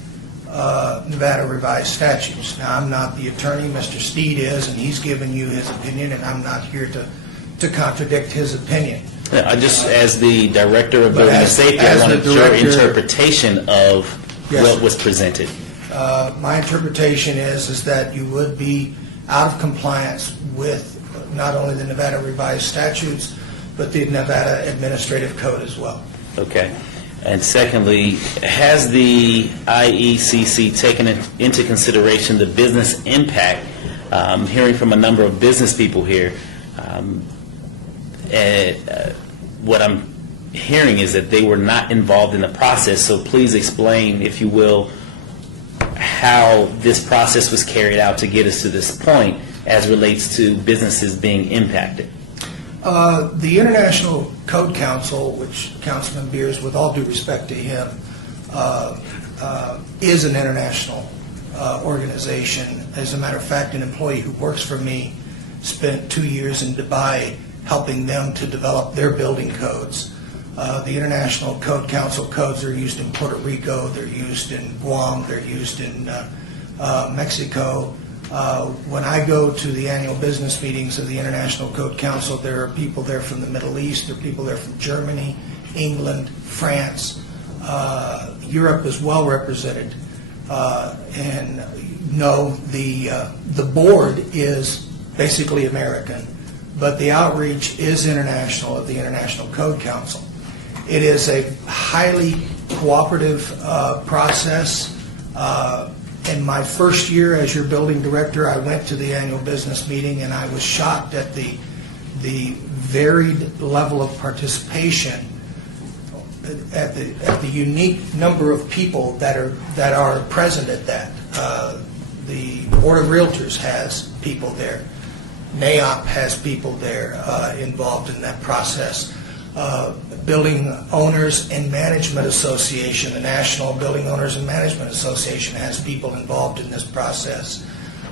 Nevada revised statutes. Now, I'm not the attorney, Mr. Steed is, and he's given you his opinion, and I'm not here to contradict his opinion. I just, as the Director of Building and Safety, I wanted your interpretation of what was presented. My interpretation is that you would be out of compliance with not only the Nevada revised statutes, but the Nevada Administrative Code as well. Okay. And secondly, has the IECC taken into consideration the business impact? Hearing from a number of business people here, what I'm hearing is that they were not involved in the process, so please explain, if you will, how this process was carried out to get us to this point as relates to businesses being impacted. The International Code Council, which Councilman Beers, with all due respect to him, is an international organization. As a matter of fact, an employee who works for me spent 2 years in Dubai helping them to develop their building codes. The International Code Council codes are used in Puerto Rico, they're used in Guam, they're used in Mexico. When I go to the annual business meetings of the International Code Council, there are people there from the Middle East, there are people there from Germany, England, France. Europe is well represented. And no, the board is basically American, but the outreach is international of the International Code Council. It is a highly cooperative process. In my first year as your building director, I went to the annual business meeting and I was shocked at the varied level of participation, at the unique number of people that are present at that. The Board of Realtors has people there. NAIOP has people there involved in that process. Building Owners and Management Association, the National Building Owners and Management Association has people involved in this process.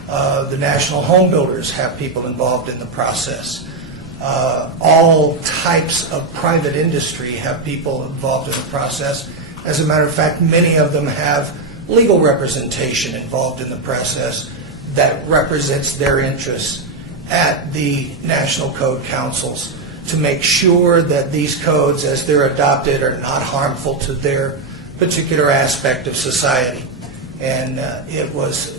The National Home Builders have people involved in the process. All types of private industry have people involved in the process. As a matter of fact, many of them have legal representation involved in the process that represents their interests at the National Code Councils to make sure that these codes, as they're adopted, are not harmful to their particular aspect of society. And it was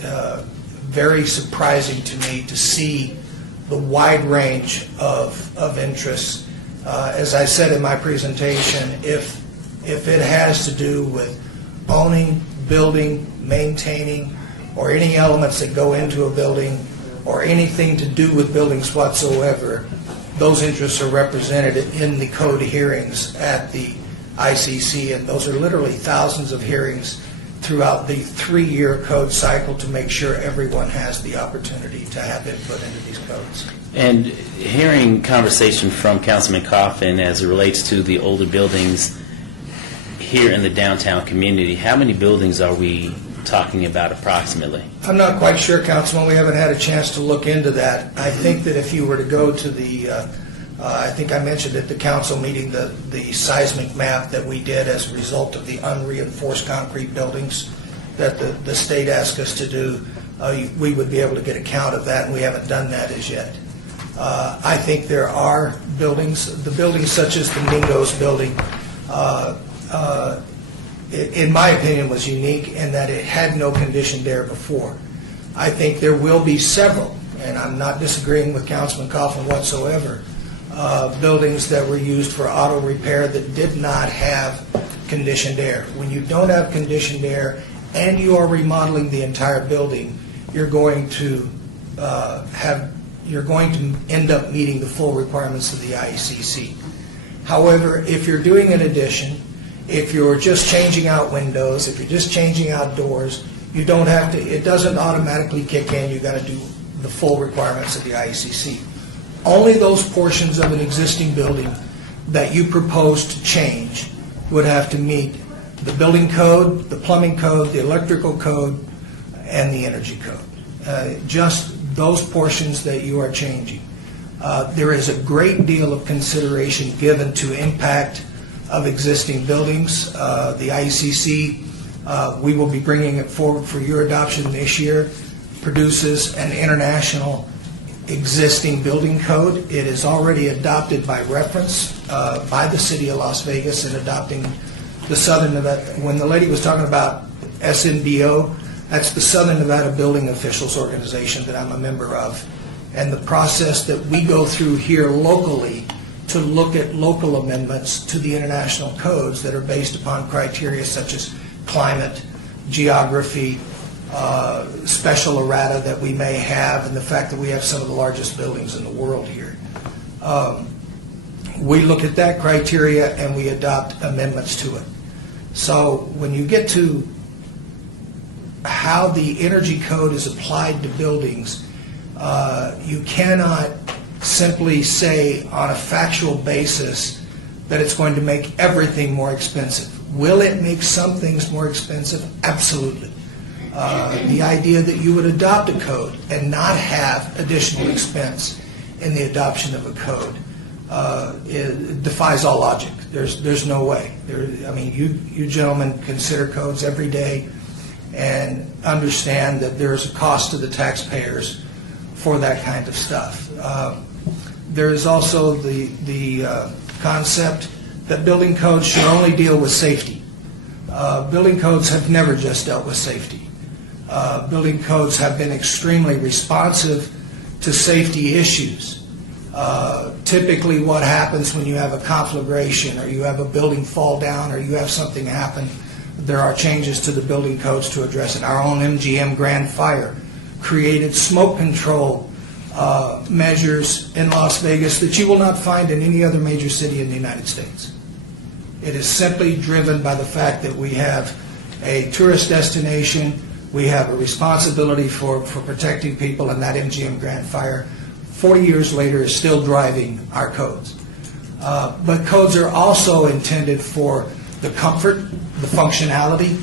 very surprising to me to see the wide range of interests. As I said in my presentation, if if it has to do with owning, building, maintaining, or any elements that go into a building, or anything to do with buildings whatsoever, those interests are represented in the code hearings at the ICC, and those are literally thousands of hearings throughout the 3-year code cycle to make sure everyone has the opportunity to have input into these codes. And hearing conversation from Councilman Coffin as it relates to the older buildings here in the downtown community, how many buildings are we talking about approximately? I'm not quite sure, Councilman. We haven't had a chance to look into that. I think that if you were to go to the, I think I mentioned at the council meeting the seismic map that we did as a result of the unreinforced concrete buildings that the state asked us to do, we would be able to get a count of that, and we haven't done that as yet. I think there are buildings, the buildings such as the Mingo's building, in my opinion, was unique in that it had no conditioned air before. I think there will be several, and I'm not disagreeing with Councilman Coffin whatsoever, buildings that were used for auto repair that did not have conditioned air. When you don't have conditioned air and you are remodeling the entire building, you're going to end up meeting the full requirements of the IECC. However, if you're doing an addition, if you're just changing out windows, if you're just changing out doors, you don't have to, it doesn't automatically kick in. You've got to do the full requirements of the IECC. Only those portions of an existing building that you propose to change would have to meet the building code, the plumbing code, the electrical code, and the energy code. Just those portions that you are changing. There is a great deal of consideration given to impact of existing buildings. The IECC, we will be bringing it forward for your adoption this year, produces an international existing building code. It is already adopted by reference by the City of Las Vegas in adopting the Southern Nevada. When the lady was talking about SNBO, that's the Southern Nevada Building Officials Organization that I'm a member of. And the process that we go through here locally to look at local amendments to the international codes that are based upon criteria such as climate, geography, special errata that we may have, and the fact that we have some of the largest buildings in the world here. We look at that criteria and we adopt amendments to it. So when you get to how the energy code is applied to buildings, you cannot simply say on a factual basis that it's going to make everything more expensive. Will it make some things more expensive? Absolutely. The idea that you would adopt a code and not have additional expense in the adoption of a code it defies all logic. There's no way. I mean, you gentlemen consider codes every day and understand that there's a cost to the taxpayers for that kind of stuff. There is also the concept that building codes should only deal with safety. Building codes have never just dealt with safety. Building codes have been extremely responsive to safety issues. Typically what happens when you have a conflagration or you have a building fall down or you have something happen, there are changes to the building codes to address it. Our own MGM Grand Fire created smoke control measures in Las Vegas that you will not find in any other major city in the United States. It is simply driven by the fact that we have a tourist destination, we have a responsibility for protecting people, and that MGM Grand Fire, 40 years later, is still driving our codes. But codes are also intended for the comfort, the functionality.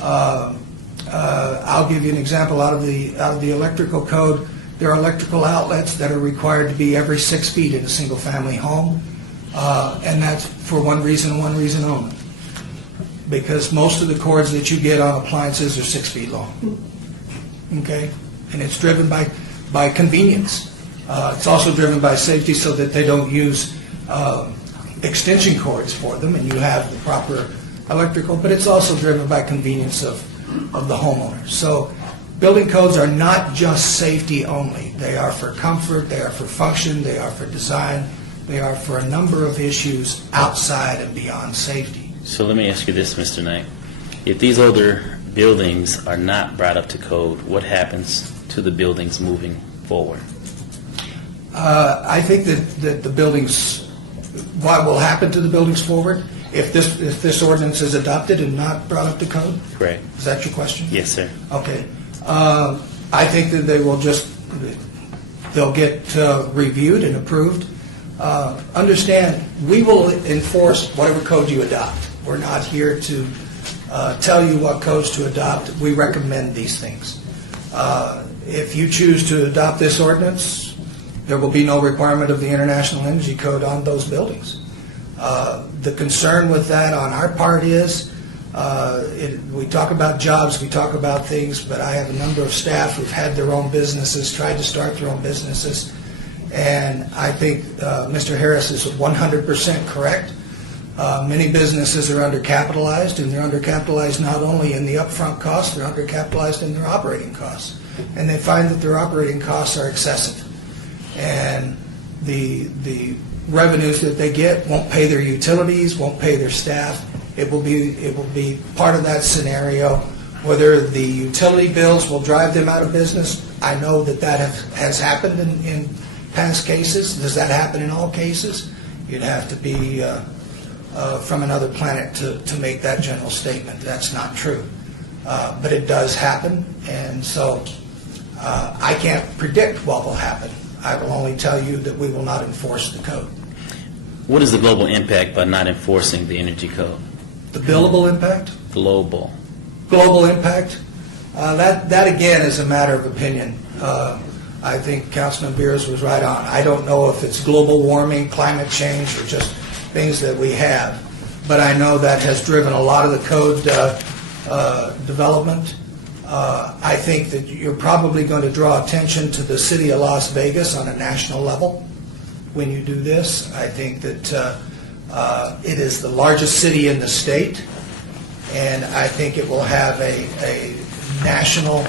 I'll give you an example out of the electrical code. There are electrical outlets that are required to be every 6 feet in a single-family home, and that's for one reason and one reason only. Because most of the cords that you get on appliances are 6 feet long. Okay? And it's driven by convenience. It's also driven by safety so that they don't use extension cords for them and you have the proper electrical, but it's also driven by convenience of the homeowner. So building codes are not just safety only. They are for comfort, they are for function, they are for design, they are for a number of issues outside and beyond safety. So let me ask you this, Mr. Knight. If these older buildings are not brought up to code, what happens to the buildings moving forward? I think that the buildings, what will happen to the buildings forward if this ordinance is adopted and not brought up to code? Correct. Is that your question? Yes, sir. Okay. I think that they'll get reviewed and approved. Understand, we will enforce whatever code you adopt. We're not here to tell you what codes to adopt. We recommend these things. If you choose to adopt this ordinance, there will be no requirement of the International Energy Code on those buildings. The concern with that on our part is, we talk about jobs, we talk about things, but I have a number of staff who've had their own businesses, tried to start their own businesses, and I think Mr. Harris is 100% correct. Many businesses are undercapitalized, and they're undercapitalized not only in the upfront costs, they're undercapitalized in their operating costs. And they find that their operating costs are excessive. And the revenues that they get won't pay their utilities, won't pay their staff. It will be part of that scenario. Whether the utility bills will drive them out of business, I know that has happened in past cases. Does that happen in all cases? You'd have to be from another planet to make that general statement. That's not true. But it does happen, and so I can't predict what will happen. I will only tell you that we will not enforce the code. What is the global impact by not enforcing the energy code? The billable impact? Global. Global impact? That again is a matter of opinion. I think Councilman Beers was right on. I don't know if it's global warming, climate change, or just things that we have. But I know that has driven a lot of the code development. I think that you're probably going to draw attention to the city of Las Vegas on a national level when you do this. I think that it is the largest city in the state, and I think it will have a national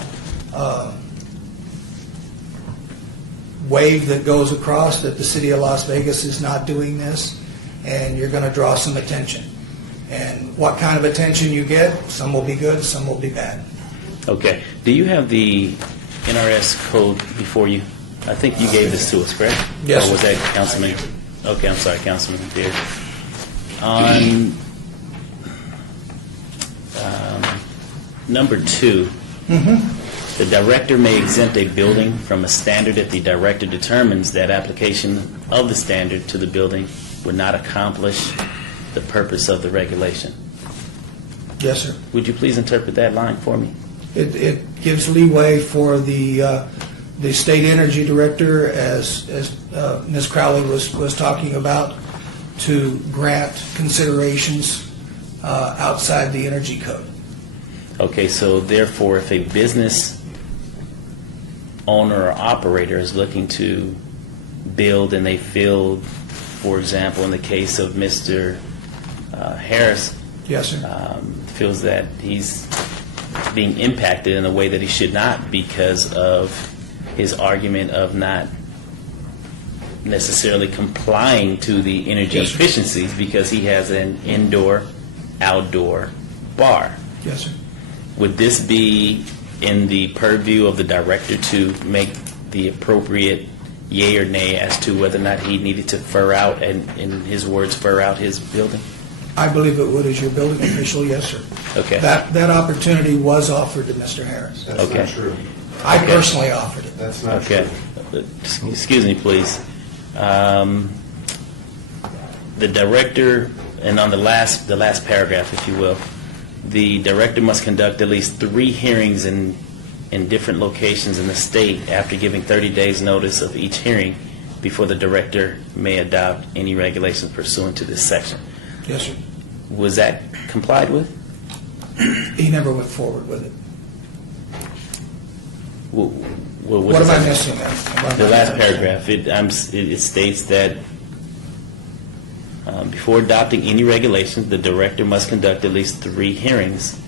wave that goes across that the city of Las Vegas is not doing this, and you're going to draw some attention. And what kind of attention you get, some will be good, some will be bad. Okay. Do you have the NRS code before you? I think you gave this to us, correct? Yes. Or was that Councilman? Okay, I'm sorry, Councilman Beard. On number 2, the director may exempt a building from a standard if the director determines that application of the standard to the building would not accomplish the purpose of the regulation. Yes, sir. Would you please interpret that line for me? It gives leeway for the state energy director, as Ms. Crowley was talking about, to grant considerations outside the energy code. Okay, so therefore, if a business owner or operator is looking to build and they feel, for example, in the case of Mr. Harris, yes, sir, feels that he's being impacted in a way that he should not because of his argument of not necessarily complying to the energy Yes, sir. efficiencies because he has an indoor-outdoor bar. Yes, sir. Would this be in the purview of the director to make the appropriate yay or nay as to whether or not he needed to fur out, and in his words, fur out his building? I believe it would as your building official, yes, sir. Okay. That opportunity was offered to Mr. Harris. That's Okay. not true. I personally offered it. That's not Okay. true. Excuse me, please. The director, and on the last paragraph, if you will, the director must conduct at least 3 hearings in different locations in the state after giving 30 days notice of each hearing before the director may adopt any regulations pursuant to this section. Yes, sir. Was that complied with? He never went forward with it. What am I missing then? The last paragraph, it states that before adopting any regulations, the director must conduct at least 3 hearings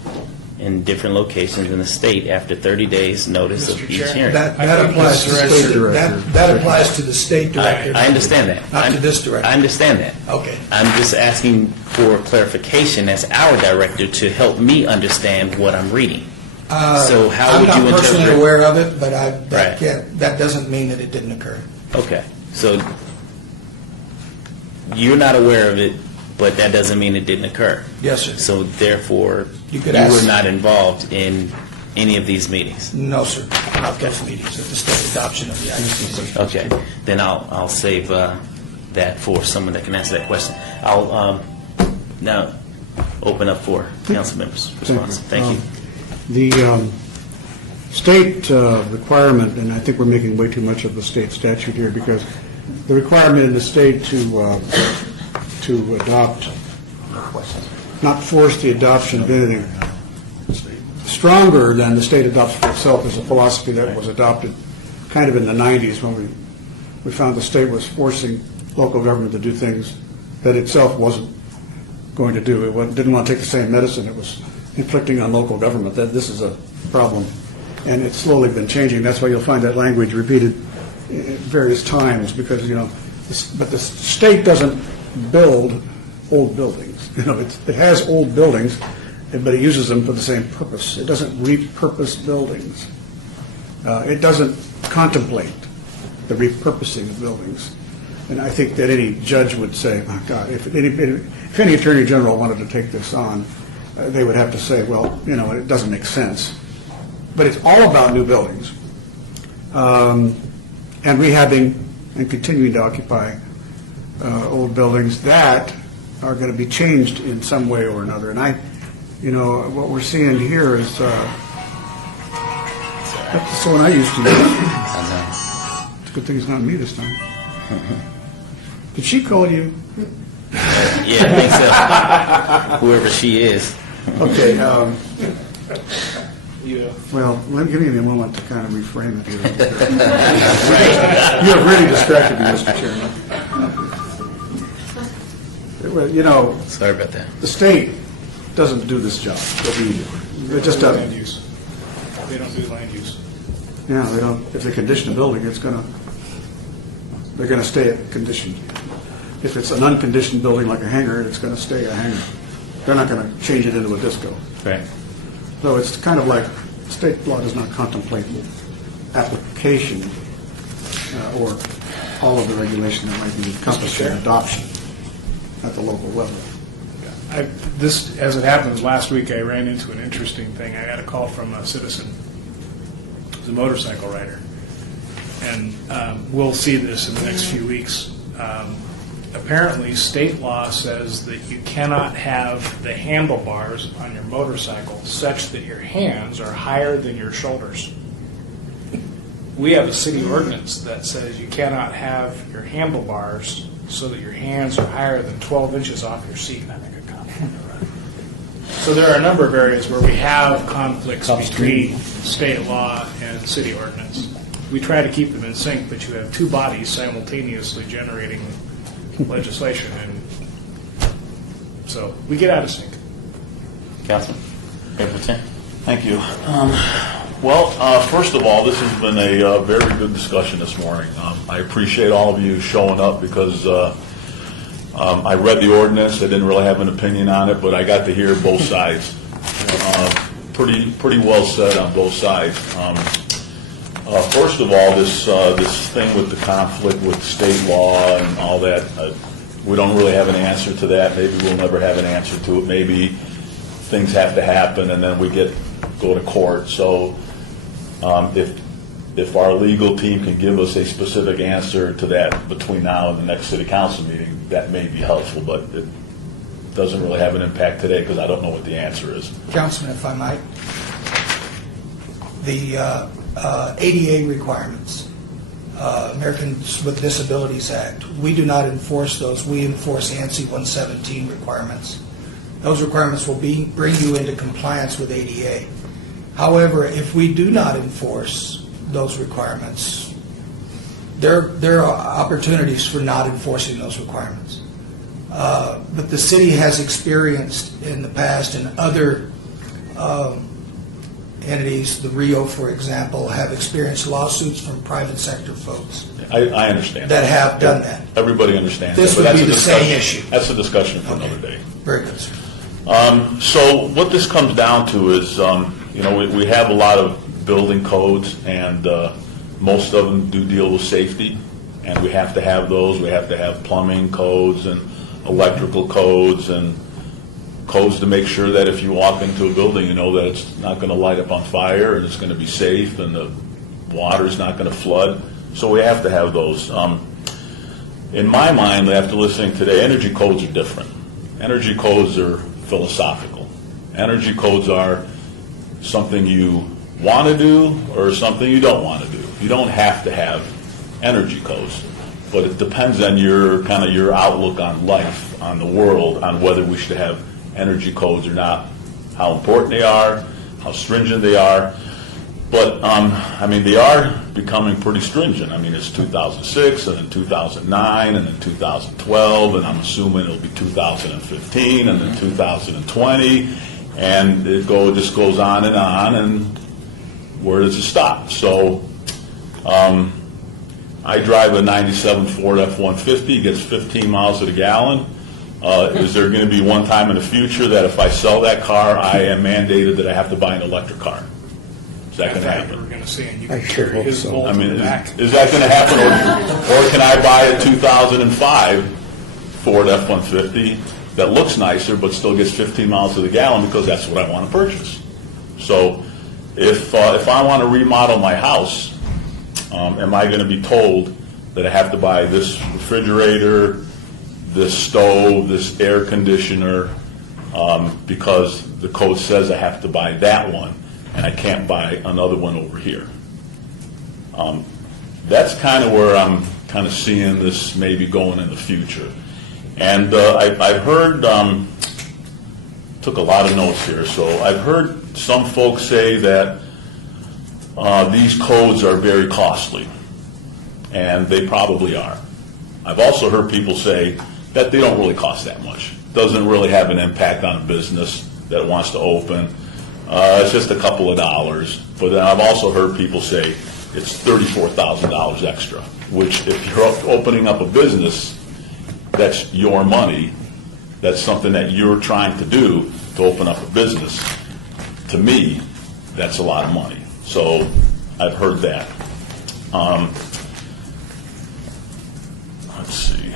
in different locations in the state after 30 days notice of each hearing. That applies to the state director. That applies to the state director. I understand that. Not to this director. I understand that. Okay. I'm just asking for clarification as our director to help me understand what I'm reading. So how would you I'm not personally interpret- aware of it, but Right. that doesn't mean that it didn't occur. Okay, so you're not aware of it, but that doesn't mean it didn't occur. Yes, sir. So therefore, You you could ask- were not involved in any of these meetings? No, sir, not those meetings, at the state adoption of the ICC. Okay, then I'll save that for someone that can answer that question. I'll now open up for council members' response. Thank you. The state requirement, and I think we're making way too much of the state statute here, because the requirement in the state to adopt, not force the adoption of anything stronger than the state adopts for itself is a philosophy that was adopted kind of in the 90s when we found the state was forcing local government to do things that itself wasn't going to do. It didn't want to take the same medicine it was inflicting on local government. That this is a problem, and it's slowly been changing. That's why you'll find that language repeated at various times, because but the state doesn't build old buildings. It has old buildings, but it uses them for the same purpose. It doesn't repurpose buildings. It doesn't contemplate the repurposing of buildings. And I think that any judge would say, oh, God, if any attorney general wanted to take this on, they would have to say, well, it doesn't make sense. But it's all about new buildings and rehabbing and continuing to occupy old buildings that are going to be changed in some way or another. And what we're seeing here is that's the one I used to use. It's a good thing it's not me this time. Did she call you? Yeah, I think so. Whoever she is. Okay. Well, give me a moment to kind of reframe it here. You have really distracted me, Mr. Chairman. Well, sorry about that. The state doesn't do this job. It just doesn't. Land use. They don't do land use. Yeah, they don't. If they condition a building, they're going to stay at condition. If it's an unconditioned building like a hangar, it's going to stay a hangar. They're not going to change it into a disco. Right. So it's kind of like state law does not contemplate application or all of the regulation that might be encompassed in adoption at the local level. As it happens, last week I ran into an interesting thing. I got a call from a citizen. He's a motorcycle rider. And we'll see this in the next few weeks. Apparently, state law says that you cannot have the handlebars on your motorcycle such that your hands are higher than your shoulders. We have a city ordinance that says you cannot have your handlebars so that your hands are higher than 12 inches off your seat. And I make a comment on the road. So there are a number of areas where we have conflicts between state law and city ordinance. We try to keep them in sync, but you have two bodies simultaneously generating legislation, and so we get out of sync. Councilman, Thank you. First of all, this has been a very good discussion this morning. I appreciate all of you showing up because I read the ordinance. I didn't really have an opinion on it, but I got to hear both sides. Pretty well said on both sides. First of all, this thing with the conflict with state law and all that, we don't really have an answer to that. Maybe we'll never have an answer to it. Maybe things have to happen and then we go to court. So if our legal team can give us a specific answer to that between now and the next city council meeting, that may be helpful, but it doesn't really have an impact today because I don't know what the answer is. Councilman, if I might, the ADA requirements, Americans with Disabilities Act, we do not enforce those. We enforce ANSI 117 requirements. Those requirements will bring you into compliance with ADA. However, if we do not enforce those requirements, there are opportunities for not enforcing those requirements. But the city has experienced in the past and other entities, the Rio, for example, have experienced lawsuits from private sector folks I understand. that have done that. Everybody understands. This that, but would that's be a the same discussion- issue. That's a discussion for another day. Very good, sir. So what this comes down to is, we have a lot of building codes, and most of them do deal with safety, and we have to have those. We have to have plumbing codes and electrical codes and codes to make sure that if you walk into a building, you know that it's not going to light up on fire and it's going to be safe and the water's not going to flood. So we have to have those. In my mind, after listening today, energy codes are different. Energy codes are philosophical. Energy codes are something you want to do or something you don't want to do. You don't have to have energy codes, but it depends on your outlook on life, on the world, on whether we should have energy codes or not, how important they are, how stringent they are. But, they are becoming pretty stringent. It's 2006, and then 2009, and then 2012, and I'm assuming it'll be 2015, and then 2020, and it just goes on, and where does it stop? So, I drive a 97 Ford F-150, gets 15 miles to the gallon. Is there going to be one time in the future that if I sell that car, I am mandated that I have to buy an electric car? Is that going to happen? We're going to see, and you I can sure carry hope his so. bolt in the back. Is that going to happen, or can I buy a 2005 Ford F-150 that looks nicer but still gets 15 miles to the gallon because that's what I want to purchase? So if I want to remodel my house, am I going to be told that I have to buy this refrigerator, this stove, this air conditioner, because the code says I have to buy that one, and I can't buy another one over here? That's kind of where I'm kind of seeing this maybe going in the future. And I've heard, took a lot of notes here, so I've heard some folks say that these codes are very costly, and they probably are. I've also heard people say that they don't really cost that much. Doesn't really have an impact on a business that wants to open. It's just a couple of dollars. But then I've also heard people say it's $34,000 extra, which if you're opening up a business, that's your money. That's something that you're trying to do to open up a business. To me, that's a lot of money. So I've heard that. Let's see.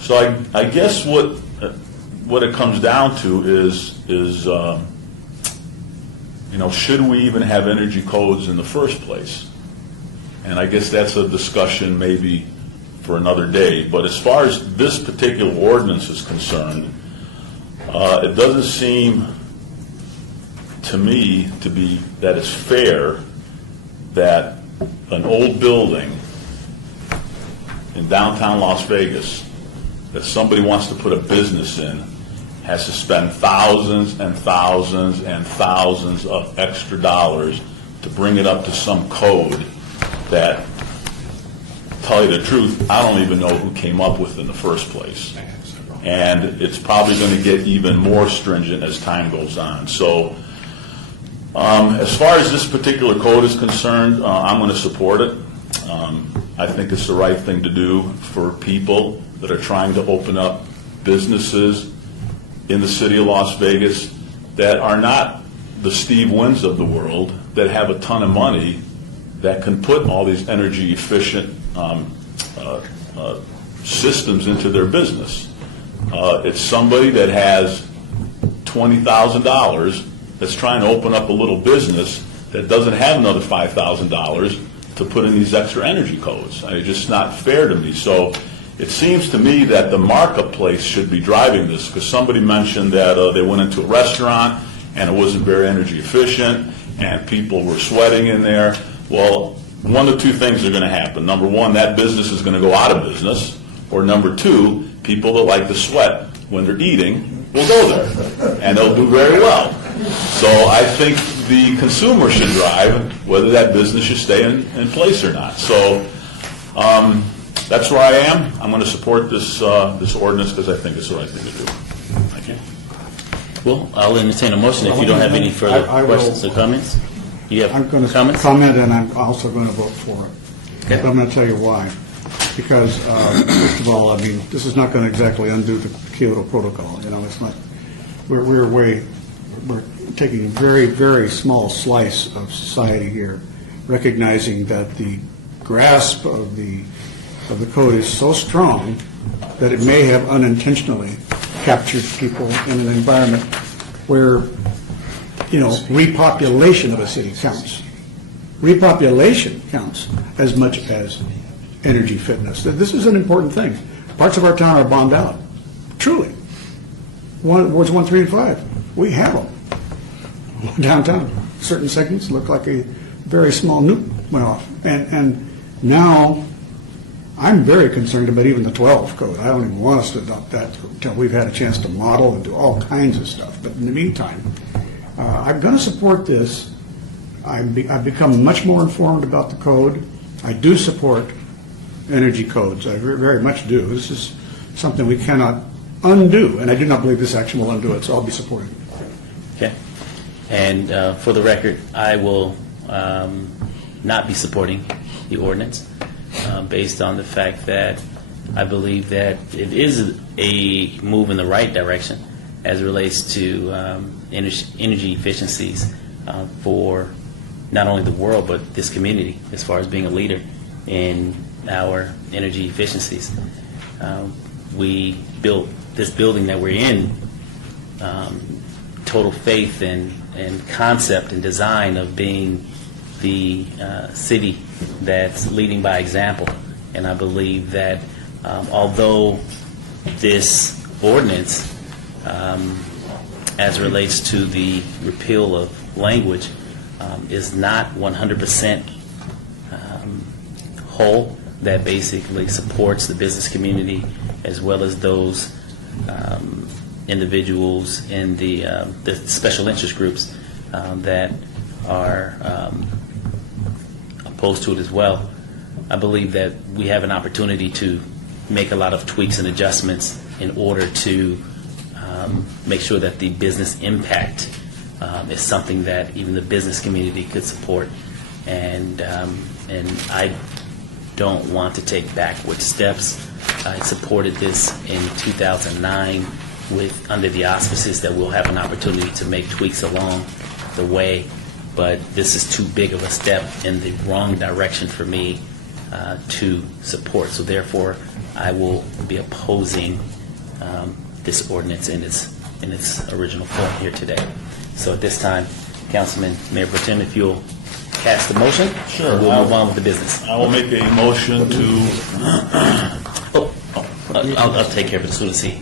So I guess what it comes down to is should we even have energy codes in the first place? And I guess that's a discussion maybe for another day. But as far as this particular ordinance is concerned, it doesn't seem to me to be that it's fair that an old building in downtown Las Vegas that somebody wants to put a business in has to spend thousands and thousands and thousands of extra dollars to bring it up to some code that, to tell you the truth, I don't even know who came up with in the first place. And it's probably going to get even more stringent as time goes on. So as far as this particular code is concerned, I'm going to support it. I think it's the right thing to do for people that are trying to open up businesses in the city of Las Vegas that are not the Steve Wynn's of the world, that have a ton of money, that can put all these energy efficient systems into their business. It's somebody that has $20,000 that's trying to open up a little business that doesn't have another $5,000 to put in these extra energy codes. It's just not fair to me. So it seems to me that the marketplace should be driving this, because somebody mentioned that they went into a restaurant and it wasn't very energy efficient and people were sweating in there. Well, one of two things are going to happen. Number one, that business is going to go out of business. Or number two, people that like to sweat when they're eating will go there and they'll do very well. So I think the consumer should drive whether that business should stay in place or not. So that's where I am. I'm going to support this ordinance because I think it's the right thing to do. Thank you. Well, I'll entertain a motion if you don't have any further I will- questions or comments. You I'm have going to comments? comment, and I'm also going to vote for it. Okay. But I'm going to tell you why. Because, first of all, I mean, this is not going to exactly undo the Kyoto Protocol, you know, it's not, we're taking a very, very small slice of society here, recognizing that the grasp of the code is so strong that it may have unintentionally captured people in an environment where, you know, repopulation of a city counts. Repopulation counts as much as energy fitness. This is an important thing. Parts of our town are bombed out, truly. Wards 1, 3, and 5, we have them. Downtown, certain segments look like a very small nuke went off. And now, I'm very concerned about even the 12 code. I don't even want us to adopt that until we've had a chance to model and do all kinds of stuff. But in the meantime, I'm going to support this. I've become much more informed about the code. I do support energy codes. I very much do. This is something we cannot undo, and I do not believe this action will undo it, so I'll be supporting it. Okay. And for the record, I will not be supporting the ordinance based on the fact that I believe that it is a move in the right direction as it relates to energy efficiencies for not only the world but this community as far as being a leader in our energy efficiencies. We built this building that we're in total faith and concept and design of being the city that's leading by example. And I believe that although this ordinance, as it relates to the repeal of language, is not 100% whole, that basically supports the business community as well as those individuals in the special interest groups that are opposed to it as well. I believe that we have an opportunity to make a lot of tweaks and adjustments in order to make sure that the business impact is something that even the business community could support. And I don't want to take backward steps. I supported this in 2009 under the auspices that we'll have an opportunity to make tweaks along the way, but this is too big of a step in the wrong direction for me to support. So therefore, I will be opposing this ordinance in its original form here today. So at this time, Councilman, Mayor Pro Tem, if you'll cast the motion, Sure. we'll move on with the business. I will make a motion to, I'll take care of it as soon as he.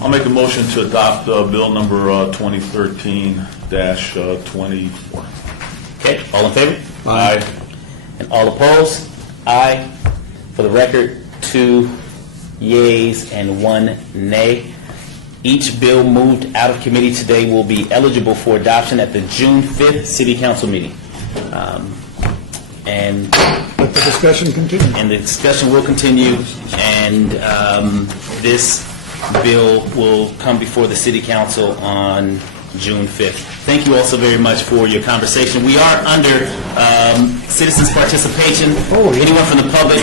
I'll make a motion to adopt bill number 2013-24. Okay, all in favor? Aye. And all opposed? Aye. For the record, 2 yeas and 1 nay. Each bill moved out of committee today will be eligible for adoption at the June 5th City Council meeting. And Let the discussion continue. And the discussion will continue, and this bill will come before the City Council on June 5th. Thank you also very much for your conversation. We are under citizens' participation. Anyone from the public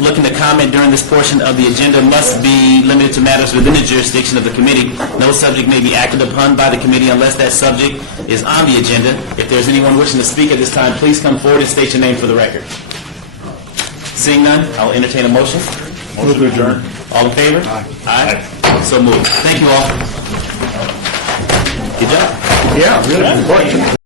looking to comment during this portion of the agenda must be limited to matters within the jurisdiction of the committee. No subject may be acted upon by the committee unless that subject is on the agenda. If there's anyone wishing to speak at this time, please come forward and state your name for the record. Seeing none, I'll entertain a motion. Motion to adjourn. All in favor? Aye. Aye. So moved. Thank you all. Good job. Yeah, really good question.